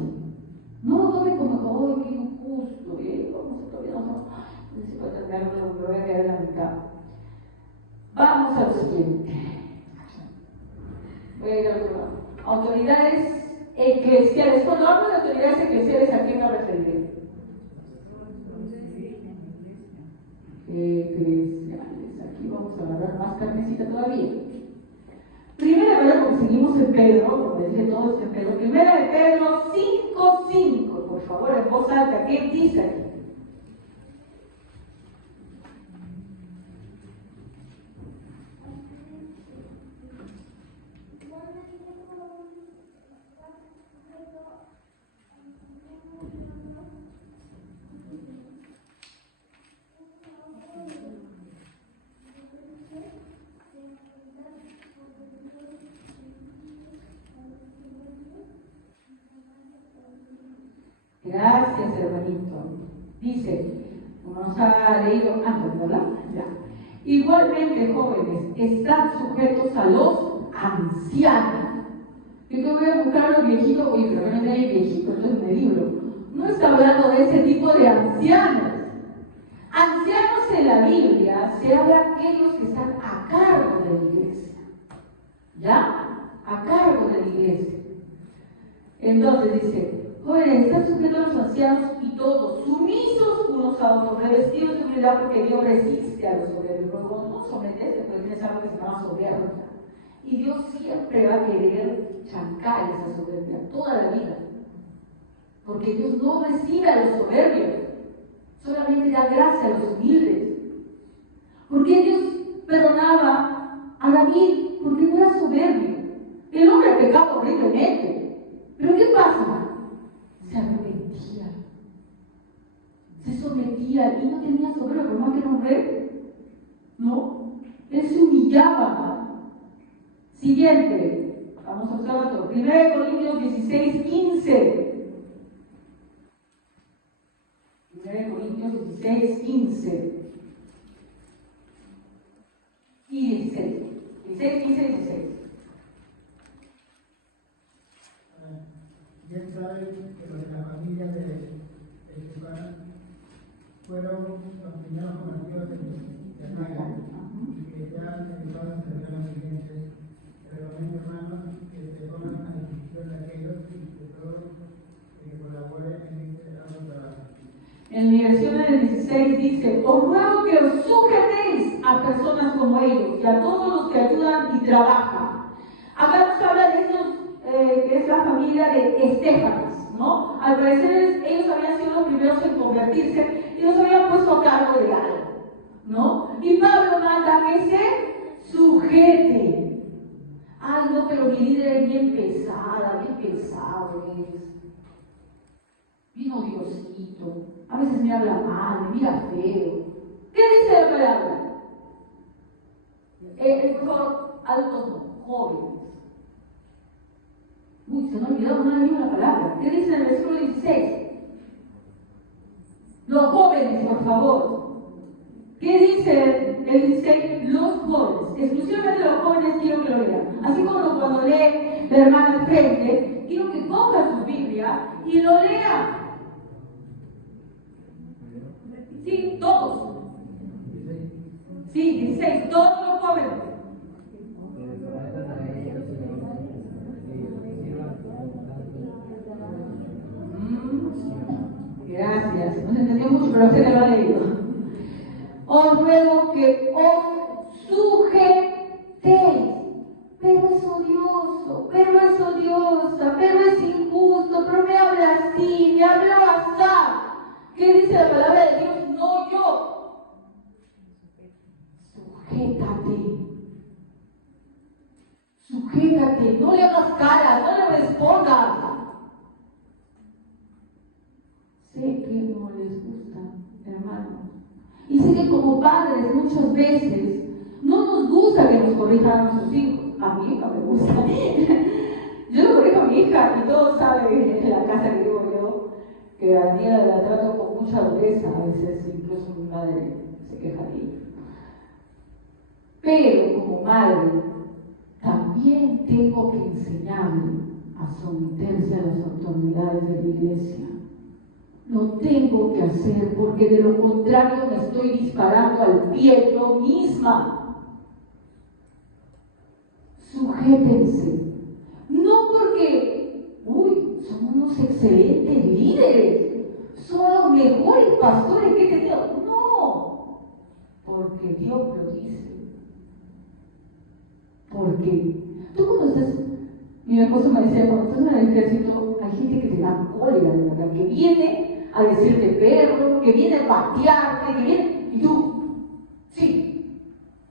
No lo tomen como, ¡ay, qué injusto! Vamos todavía no sé si puedo terminar, me voy a quedar en la mitad. Vamos a lo siguiente. Voy a ir al otro lado. Autoridades eclesiales. Cuando hablo de autoridades eclesiales, ¿a quién me referiré? Eclesiales. Aquí vamos a agarrar más carnecita todavía. Primera vez, porque seguimos en Pedro, como les dije, todo es en Pedro. Primera de Pedro 5:5, por favor, en voz alta, ¿qué dice aquí? Gracias, hermanito. Dice, como nos ha leído antes, ¿verdad? Ya. Igualmente, jóvenes, están sujetos a los ancianos. Yo que voy a buscar a los viejitos, oye, pero no hay viejitos, entonces me libro. No está hablando de ese tipo de ancianos. Ancianos en la Biblia se habla de aquellos que están a cargo de la iglesia. ¿Ya? A cargo de la iglesia. Entonces dice, jóvenes, están sujetos a los ancianos y todos, sumisos unos a otros, revestidos de humildad porque Dios resiste a los soberbios. Porque cuando no sometes, porque tienes algo que se llama soberbia. Y Dios siempre va a querer chancar esa soberbia toda la vida. Porque Dios no recibe a los soberbios, solamente da gracia a los humildes. Porque Dios perdonaba a David porque no era soberbio. El hombre pecaba horriblemente. Pero ¿qué pasa? Se arrepentía, se sometía y no tenía soberbia por más que era un rey. No, él se humillaba. Siguiente, vamos a observar otro. 1 Corintios 16, 15. 1 Corintios 16, 15 y 16. 16, 15 y 16. Bien saben que los de la familia de Esteban fueron los primeros convertidos de Maga y que ya dedicados a celebrar las iglesias. Recomiendo, hermanos, que se pongan a disposición de aquellos y de todos que colaboren en este trabajo. En mi versión del 16 dice, os ruego que os sujetéis a personas como ellos y a todos los que ayudan y trabajan. Acá nos habla de estos, que es la familia de Estefanas, ¿no? Al parecer ellos habían sido los primeros en convertirse y los habían puesto a cargo de algo, ¿no? Y Pablo manda que se sujete. Ay, no, pero mi líder es bien pesada, bien pesado es. Bien odiosito. A veces me habla mal, me mira feo. ¿Qué dice la palabra? Por favor, adultos no, jóvenes. Uy, se me ha olvidado, no le digo la palabra. ¿Qué dice en el versículo 16? Los jóvenes, por favor. ¿Qué dice el 16? Los jóvenes. Exclusivamente los jóvenes quiero que lo lean. Así como cuando lee la hermana al frente, quiero que cojan su Biblia y lo lean. Sí, todos. Sí, 16, todos los jóvenes. Gracias, no se entendió mucho, pero sé que lo ha leído. Os ruego que os sujetéis. Pero es odioso, pero es odiosa, pero es injusto, pero me habla así, me habla así. ¿Qué dice la palabra de Dios? No yo. Sujétate. Sujétate, no le hagas cara, no le respondas. Sé que no les gusta, hermanos. Y sé que como padres muchas veces no nos gusta que nos corrijan a nuestros hijos. A mi hija me gusta. Yo le corrijo a mi hija y todos saben en la casa que vivo yo que a Daniela la trato con mucha dureza, a veces incluso mi madre se queja de ella. Pero como madre también tengo que enseñarle a someterse a las autoridades de la iglesia. Lo tengo que hacer porque de lo contrario me estoy disparando al pie yo misma. Sujétense. No porque, son unos excelentes líderes, son los mejores pastores que he tenido. No, porque Dios lo dice. Porque tú cuando estás, mi esposo me decía, cuando estás en el ejército, hay gente que te da cólera, de verdad, que viene a decirte perro, que viene a patearte, que viene, y tú, sí,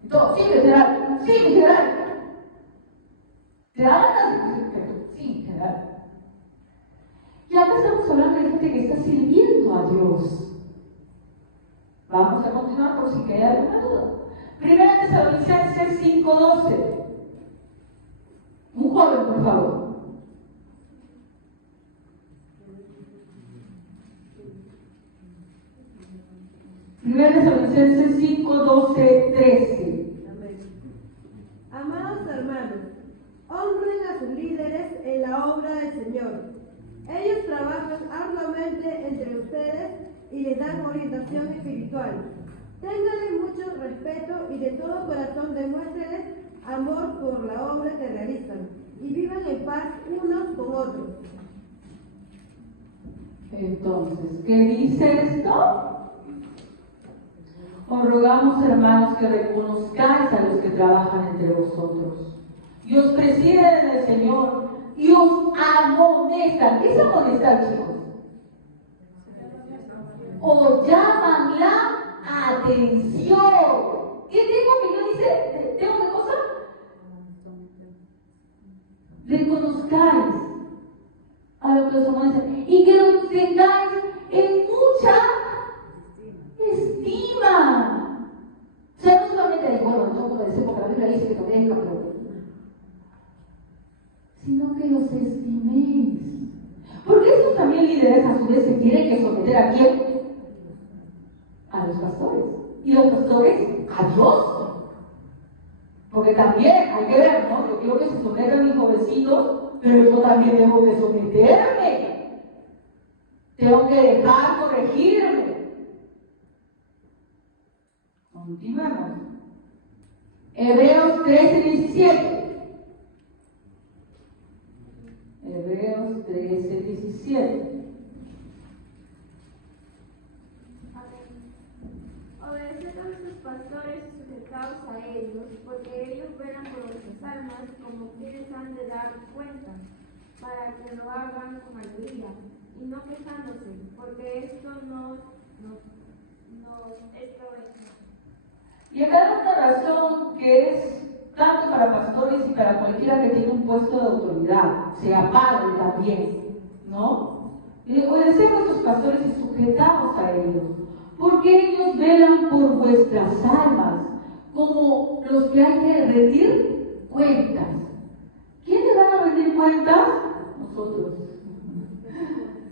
y todo, sí, mi general, sí, mi general. ¿Te da ganas? Sí, general. Y acá estamos hablando de gente que está sirviendo a Dios. Vamos a continuar por si queda alguna duda. Primera Tesalonicenses 5:12. Un joven, por favor. Primera Tesalonicenses 5:12, 13. Amados hermanos, trabajan arduamente entre ustedes y les dan orientación espiritual. Ténganles mucho respeto y de todo corazón demuéstrenles amor por la obra que realizan y vivan en paz unos con otros. Entonces, ¿qué dice esto? Os rogamos, hermanos, que reconozcáis a los que trabajan entre vosotros y os presiden en el Señor y os amonestan. ¿Qué es amonestar, chicos? Os llaman la atención. ¿Qué tengo que yo dice? ¿Tengo qué cosa? Reconozcáis a los que os amonestan y que los tengáis en mucha estima. O sea, no solamente de bueno, no como decir porque la Biblia dice que te obedezca, pero sino que los estiméis. Porque estos también líderes a su vez se tienen que someter ¿a quién? A los pastores. Y los pastores a Dios. Porque también hay que ver, ¿no? Yo quiero que se sometan mis jovencitos, pero yo también tengo que someterme. Tengo que dejar corregirme. Continuamos. Hebreos 13:17. Hebreos 13:17. Obedeced a sus pastores y sujetaos a ellos, porque ellos velan por vuestras almas como quienes han de dar cuenta, para que lo hagan con alegría y no quejándose, porque esto nos es provechoso. Y acá hay una razón que es tanto para pastores y para cualquiera que tiene un puesto de autoridad, sea padre también, ¿no? Y obedecemos a sus pastores y sujetaos a ellos, porque ellos velan por vuestras almas, como los que hay que rendir cuentas. ¿Quiénes van a rendir cuentas? Nosotros.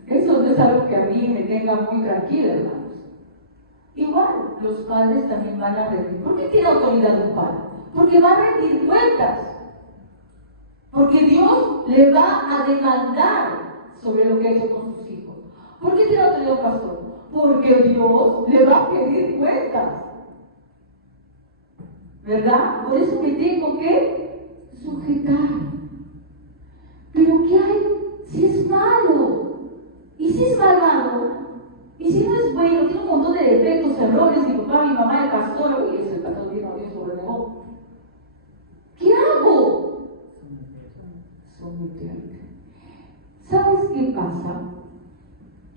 Eso no es algo que a mí me tenga muy tranquila, hermanos. Igual, los padres también van a rendir. ¿Por qué tiene autoridad un padre? Porque va a rendir cuentas. Porque Dios le va a demandar sobre lo que ha hecho con sus hijos. ¿Por qué tiene autoridad un pastor? Porque Dios le va a pedir cuentas. ¿Verdad? Por eso me tengo que sujetar. Pero ¿qué hay si es malo? ¿Y si es malvado? ¿Y si no es bueno? Tiene un montón de defectos, errores. Mi papá, mi mamá, el pastor. Uy, es el pastor vino a Dios sobre negó. ¿Qué hago? Someterte. ¿Sabes qué pasa?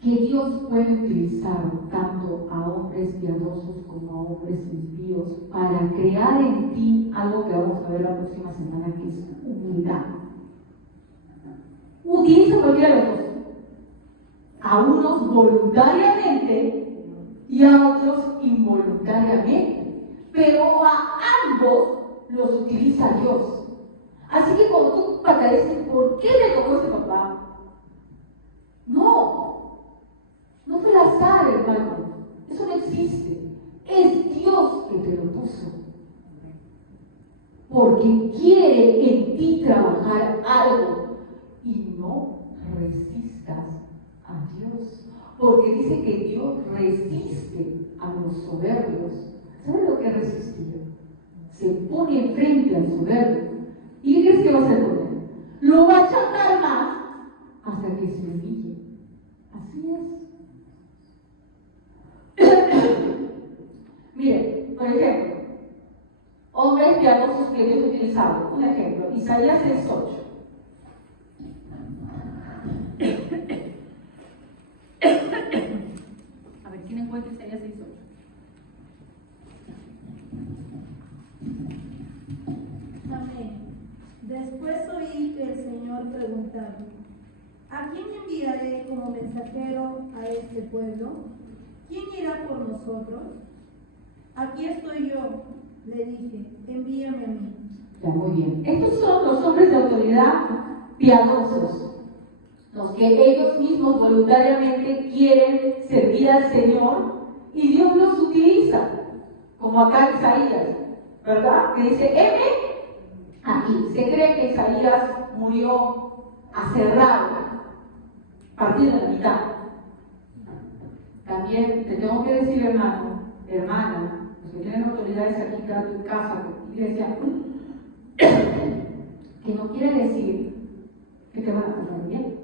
Que Dios puede utilizar tanto a hombres piadosos como a hombres impíos para crear en ti algo que vamos a ver la próxima semana, que es humildad. Utiliza cualquiera de los dos. A unos voluntariamente y a otros involuntariamente. Pero a ambos los utiliza Dios. Así que cuando tú padeces, ¿por qué me tocó este papá? No fue el azar, hermano. Eso no existe. Es Dios que te lo puso. Porque quiere en ti trabajar algo. Y no resistas a Dios. Porque dice que Dios resiste a los soberbios. ¿Sabes lo que es resistir? Se pone frente al soberbio. ¿Y qué crees que va a hacer con él? Lo va a achacar más hasta que se humille. Así es. Miren, por ejemplo, hombres piadosos que Dios utilizaba. Un ejemplo, Isaías 6:8. A ver, ¿quién encuentra Isaías 6:8? Amén. Después oí que el Señor preguntaba: ¿a quién enviaré como mensajero a este pueblo? ¿Quién irá por nosotros? Aquí estoy yo, le dije, envíame a mí. Ya, muy bien. Estos son los hombres de autoridad piadosos, los que ellos mismos voluntariamente quieren servir al Señor y Dios los utiliza, como acá Isaías, ¿verdad? Que dice, heme aquí. Se cree que Isaías murió hace rato, partido de la mitad. También te tengo que decir, hermano, hermana, los que tienen autoridades aquí en casa, iglesia, que no quiere decir que te van a tratar bien.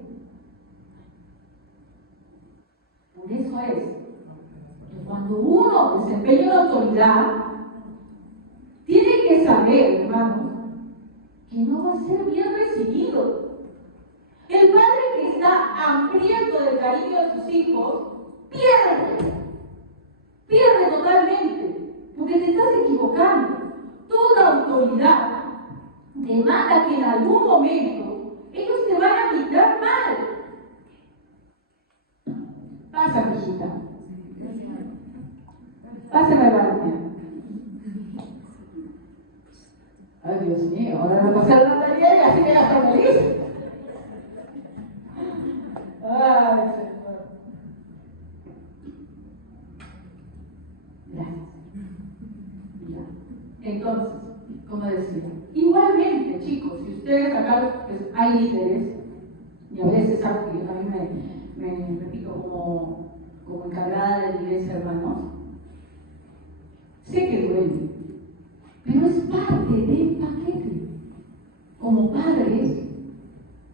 Por eso es que cuando uno desempeña una autoridad, tiene que saber, hermano, que no va a ser bien recibido. El padre que está hambriento del cariño de sus hijos, pierde totalmente, porque te estás equivocando. Toda autoridad demanda que en algún momento ellos te van a mirar mal. Pasa, mijita. Pásame la baña. Ay, Dios mío, ahora me va a pasar la tarea y así me la feliz. Ay, Señor. Gracias. Ya. Entonces, como decía, igualmente, chicos, si ustedes acá pues, hay líderes, y a veces a mí me pico como encargada de la iglesia, hermanos, sé que duele, pero es parte del paquete. Como padres,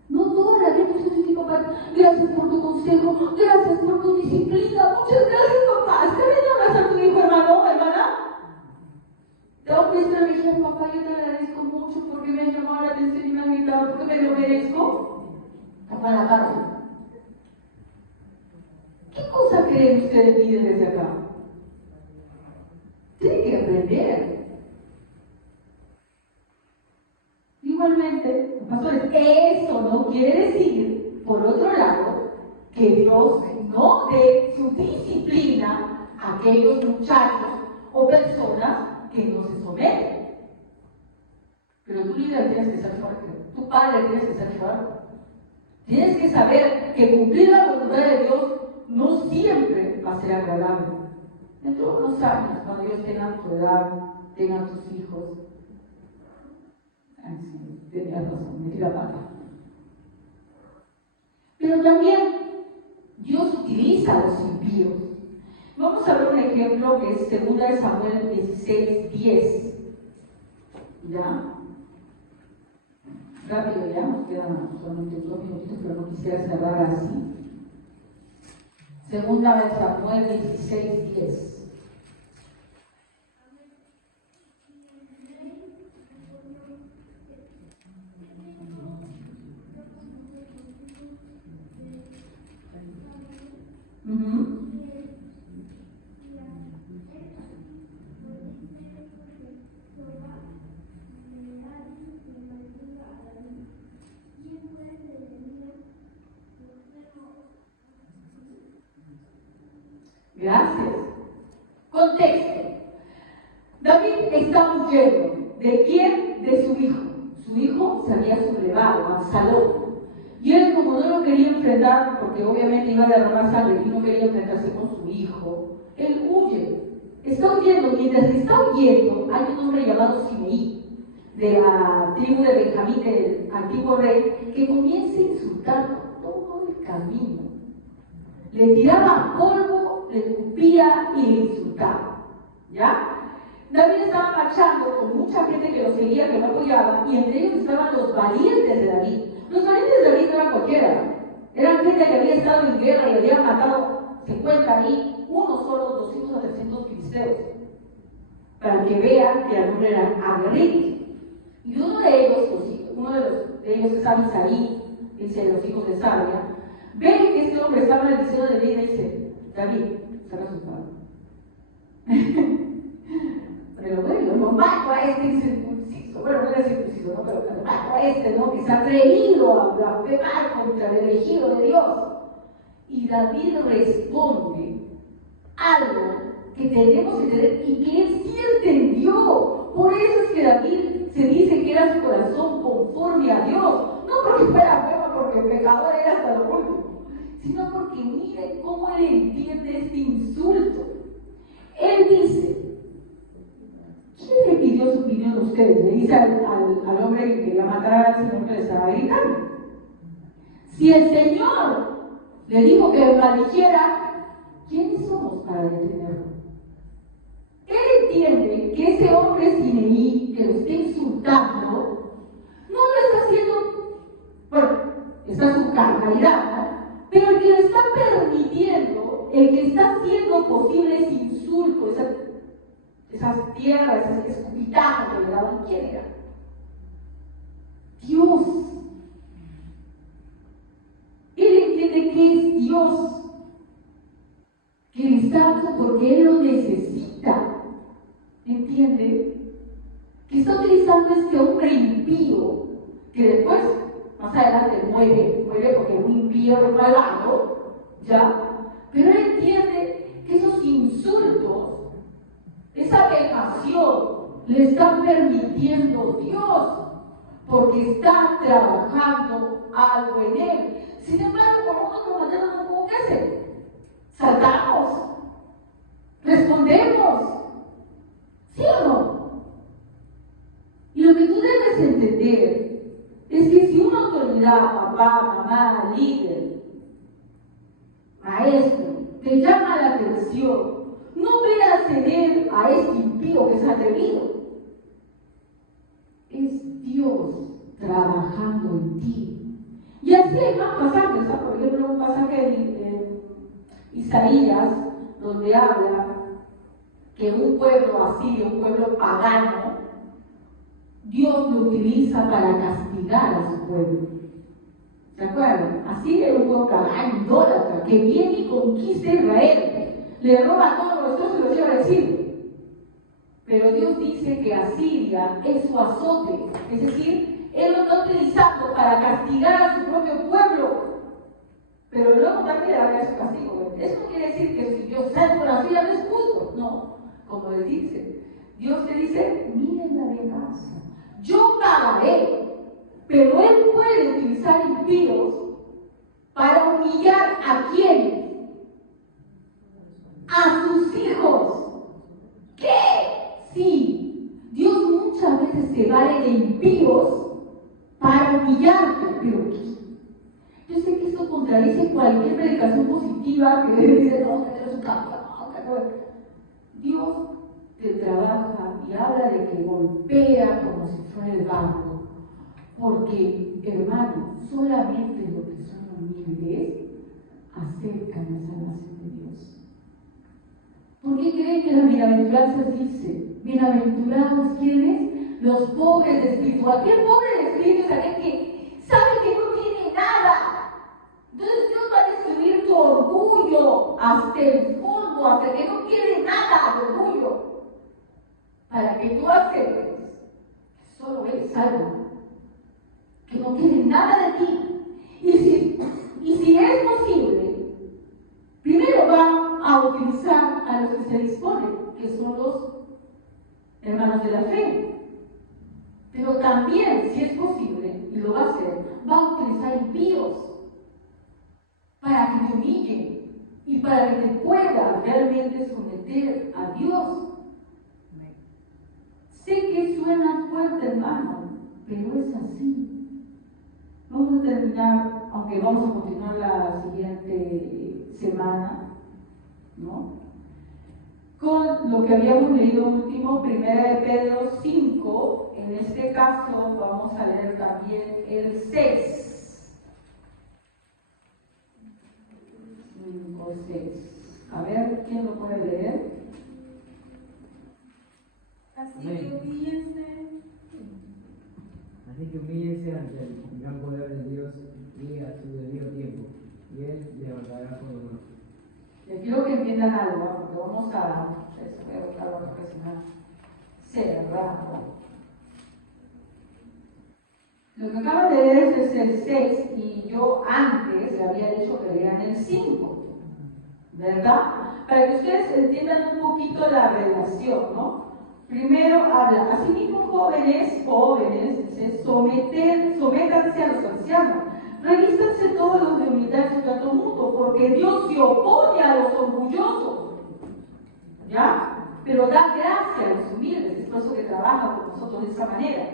no toda la gente se dice, papá, gracias por tu consejo, gracias por tu disciplina, muchas gracias, papá. ¿Está bien abrazar a tu hijo, hermano, hermana? Tengo que estar diciendo, papá, yo te agradezco mucho porque me has llamado la atención y me has gritado, porque me lo merezco. Papá, la cárcel. ¿Qué cosa creen ustedes líderes de acá? Tienen que aprender. Igualmente, pastores, eso no quiere decir, por otro lado, que Dios no dé su disciplina a aquellos muchachos o personas que no se someten. Pero tu líder tienes que ser fuerte, tu padre tienes que ser fuerte. Tienes que saber que cumplir la voluntad de Dios no siempre va a ser agradable. Dentro de unos años, cuando ellos tengan tu edad, tengan tus hijos. Ay, sí, tenías razón, metí la pata. Pero también Dios utiliza a los impíos. Vamos a ver un ejemplo que es 2 Samuel 16:10. ¿Ya? Rápido ya, nos quedan solamente 2 minutitos, pero no quisiera cerrar así. 2 Samuel 16:10. Gracias. Contexto. David está huyendo. ¿De quién? De su hijo. Su hijo se había sublevado, Absalón. Y él, como no lo quería enfrentar, porque obviamente iba a derramar sangre y no quería enfrentarse con su hijo, él huye. Está huyendo. Mientras está huyendo, hay un hombre llamado Simeí, de la tribu de Benjamín, del antiguo rey, que comienza a insultarlo todo el camino. Le tiraba polvo, le escupía y le insultaba. ¿Ya? David estaba marchando con mucha gente que lo seguía, que lo apoyaba, y entre ellos estaban los valientes de David. Los valientes de David no eran cualquiera. Eran gente que había estado en guerra y había matado 50 ahí, uno solo, 200 a 300 filisteos. Para que vean que el hombre era aguerrido. Y uno de ellos es Abisaí, dice de los hijos de Sabia, ve que este hombre estaba en el liceo de David y dice, David, saca su padre. Pero bueno, lo mato a este incircunciso, bueno, no era circunciso, ¿no? Pero lo mato a este, ¿no? Que se ha atrevido a blasfemar contra el elegido de Dios. Y David responde algo que tenemos que tener y que él sí entendió. Por eso es que David se dice que era su corazón conforme a Dios, no porque fuera bueno, porque el pecador era hasta lo último, sino porque miren cómo él entiende este insulto. Él dice, ¿quién le pidió su opinión a ustedes? Le dice al hombre que quería matar al Señor que le estaba gritando. Si el Señor le dijo que maldijera, ¿quiénes somos para detenerlo? Él entiende que ese hombre Simeí que lo está insultando, no lo está haciendo, bueno, está su carnalidad, ¿no? Pero el que lo está permitiendo, el que está haciendo posible ese insulto, esas tierras, esas escupitajos que le daban, ¿quién era? Dios. Él entiende que es Dios, que le está dando porque Él lo necesita. ¿Entiende? Que está utilizando este hombre impío, que después, más adelante, muere porque es un impío, es malvado, ¿ya? Pero él entiende que esos insultos, esa vejación, le están permitiendo Dios, porque está trabajando algo en él. Sin embargo, como nosotros mañana no, ¿qué hacemos? Saltamos, respondemos, ¿sí o no? Y lo que tú debes entender es que si una autoridad, papá, mamá, líder, maestro, te llama la atención, no veas ceder a este impío que se ha atrevido. Es Dios trabajando en ti. Y así hay más pasajes, ¿sabes? Por ejemplo, un pasaje de Isaías, donde habla que un pueblo asirio, un pueblo pagano, Dios lo utiliza para castigar a su pueblo. ¿Se acuerdan? Así era un pueblo pagano, idólatra, que viene y conquista a Israel, le roba todos los destrozos y los lleva al exilio. Pero Dios dice que Asiria es su azote, es decir, Él lo está utilizando para castigar a su propio pueblo. Pero luego también le va a dar su castigo. Eso no quiere decir que si Dios sale por Asiria no es justo, no. Como le dice, Dios te dice, miren la venganza. Yo pagaré, pero Él puede utilizar impíos para humillar a quién, a sus hijos. ¿Qué? Sí, Dios muchas veces se vale de impíos para humillarte, pero yo sé que esto contradice cualquier predicación positiva que dice, no, que eres un campeón, no. Dios te trabaja y habla de que golpea como si fuera el barro, porque, hermano, solamente los que son humildes acercan la salvación de Dios. ¿Por qué creen que las bienaventuranzas dicen, bienaventurados quienes? Los pobres de espíritu. Aquel pobre de espíritu es aquel que sabe que no tiene nada. Entonces Dios va a destruir tu orgullo hasta el fondo, hasta que no quede nada de orgullo, para que tú aceptes que solo Él salva, que no quede nada de ti. Y si es posible, primero va a utilizar a los que se disponen, que son los hermanos de la fe. Pero también, si es posible, y lo va a hacer, va a utilizar impíos para que te humillen y para que te pueda realmente someter a Dios. Sé que suena fuerte, hermano, pero es así. Vamos a terminar, aunque vamos a continuar la siguiente semana, ¿no? Con lo que habíamos leído último, 1 de Pedro 5, en este caso vamos a leer también el 6. 5, 6. A ver, ¿quién lo puede leer? Así que humíllense ante el gran poder de Dios y a su debido tiempo, y Él levantará por uno. Les quiero que entiendan algo, ¿no? Porque vamos a... Eso voy a buscar porque si no cerrado. Lo que acaban de leer es el 6 y yo antes le había dicho que leían el 5, ¿verdad? Para que ustedes entiendan un poquito la relación, ¿no? Primero habla, asimismo jóvenes, dice, sométanse a los ancianos, revístanse todos los de humildad y su trato mutuo, porque Dios se opone a los orgullosos, ¿ya? Pero da gracia a los humildes, es por eso que trabaja con nosotros de esa manera.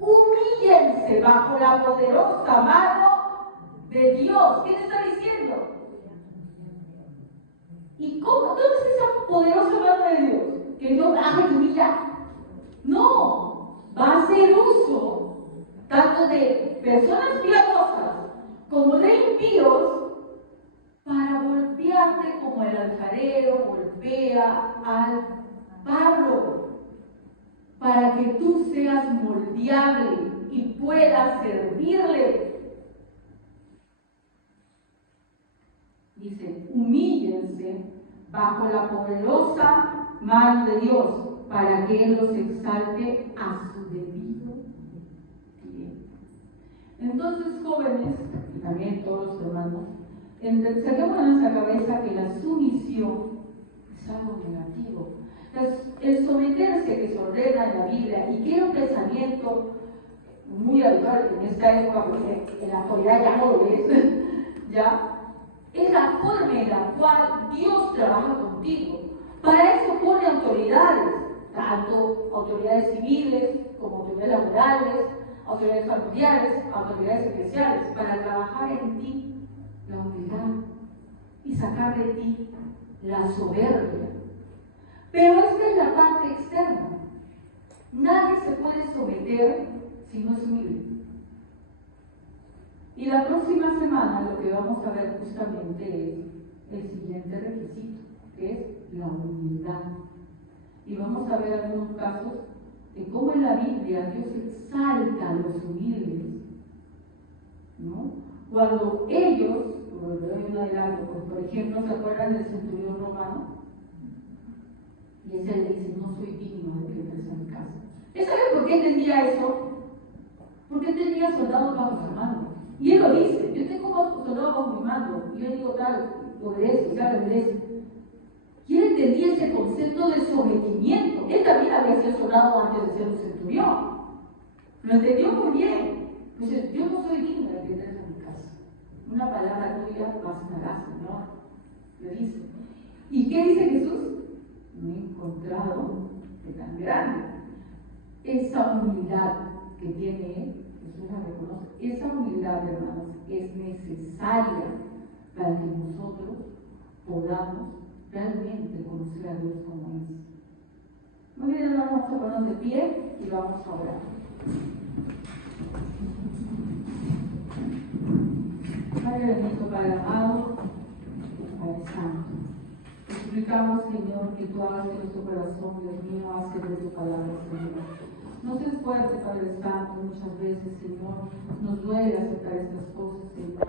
Humíllense bajo la poderosa mano de Dios. ¿Qué te está diciendo? ¿Y cómo? ¿Dónde está esa poderosa mano de Dios? Que Dios haga tu vida. No, va a hacer uso tanto de personas piadosas como de impíos para golpearte como el alfarero golpea al barro, para que tú seas moldeable y puedas servirle. Dice, humíllense bajo la poderosa mano de Dios para que Él los exalte a su debido tiempo. Entonces, jóvenes, y también todos los hermanos, saquemos de nuestra cabeza que la sumisión es algo negativo. El someterse que se ordena en la Biblia y que es un pensamiento muy habitual en esta época, porque en la actualidad ya no lo es, ¿ya? Es la forma en la cual Dios trabaja contigo. Para eso pone autoridades, tanto autoridades civiles como autoridades laborales, autoridades familiares, autoridades especiales, para trabajar en ti la humildad y sacar de ti la soberbia. Pero esta es la parte externa. Nadie se puede someter si no es humilde. Y la próxima semana lo que vamos a ver justamente es el siguiente requisito, que es la humildad. Y vamos a ver algunos casos de cómo en la Biblia Dios exalta a los humildes, ¿no? Cuando ellos, le doy un adelanto, pues por ejemplo, ¿se acuerdan del centurión romano? Y ese le dice, no soy digno de que entres a mi casa. ¿Saben por qué entendía eso? Porque él tenía soldados bajo su mando. Y él lo dice, yo tengo soldados bajo mi mando. Y yo digo, tal, obedezco, ya lo obedezco. Y él entendía ese concepto de sometimiento. Él también había sido soldado antes de ser un centurión. Lo entendió muy bien. Entonces, yo no soy digno de que entres a mi casa. Una palabra tuya bastará, Señor. Le dice. ¿Y qué dice Jesús? No he encontrado de tan grande. Esa humildad que tiene Él, Jesús la reconoce. Esa humildad, hermanos, es necesaria para que nosotros podamos realmente conocer a Dios como es. Muy bien, hermanos, vamos a ponernos de pie y vamos a orar. Padre bendito, Padre amado, Padre santo. Te suplicamos, Señor, que tú hagas de nuestro corazón, Dios mío, hace de tu palabra, Señor. No seas fuerte, Padre Santo, muchas veces, Señor, nos duele aceptar estas cosas, Señor.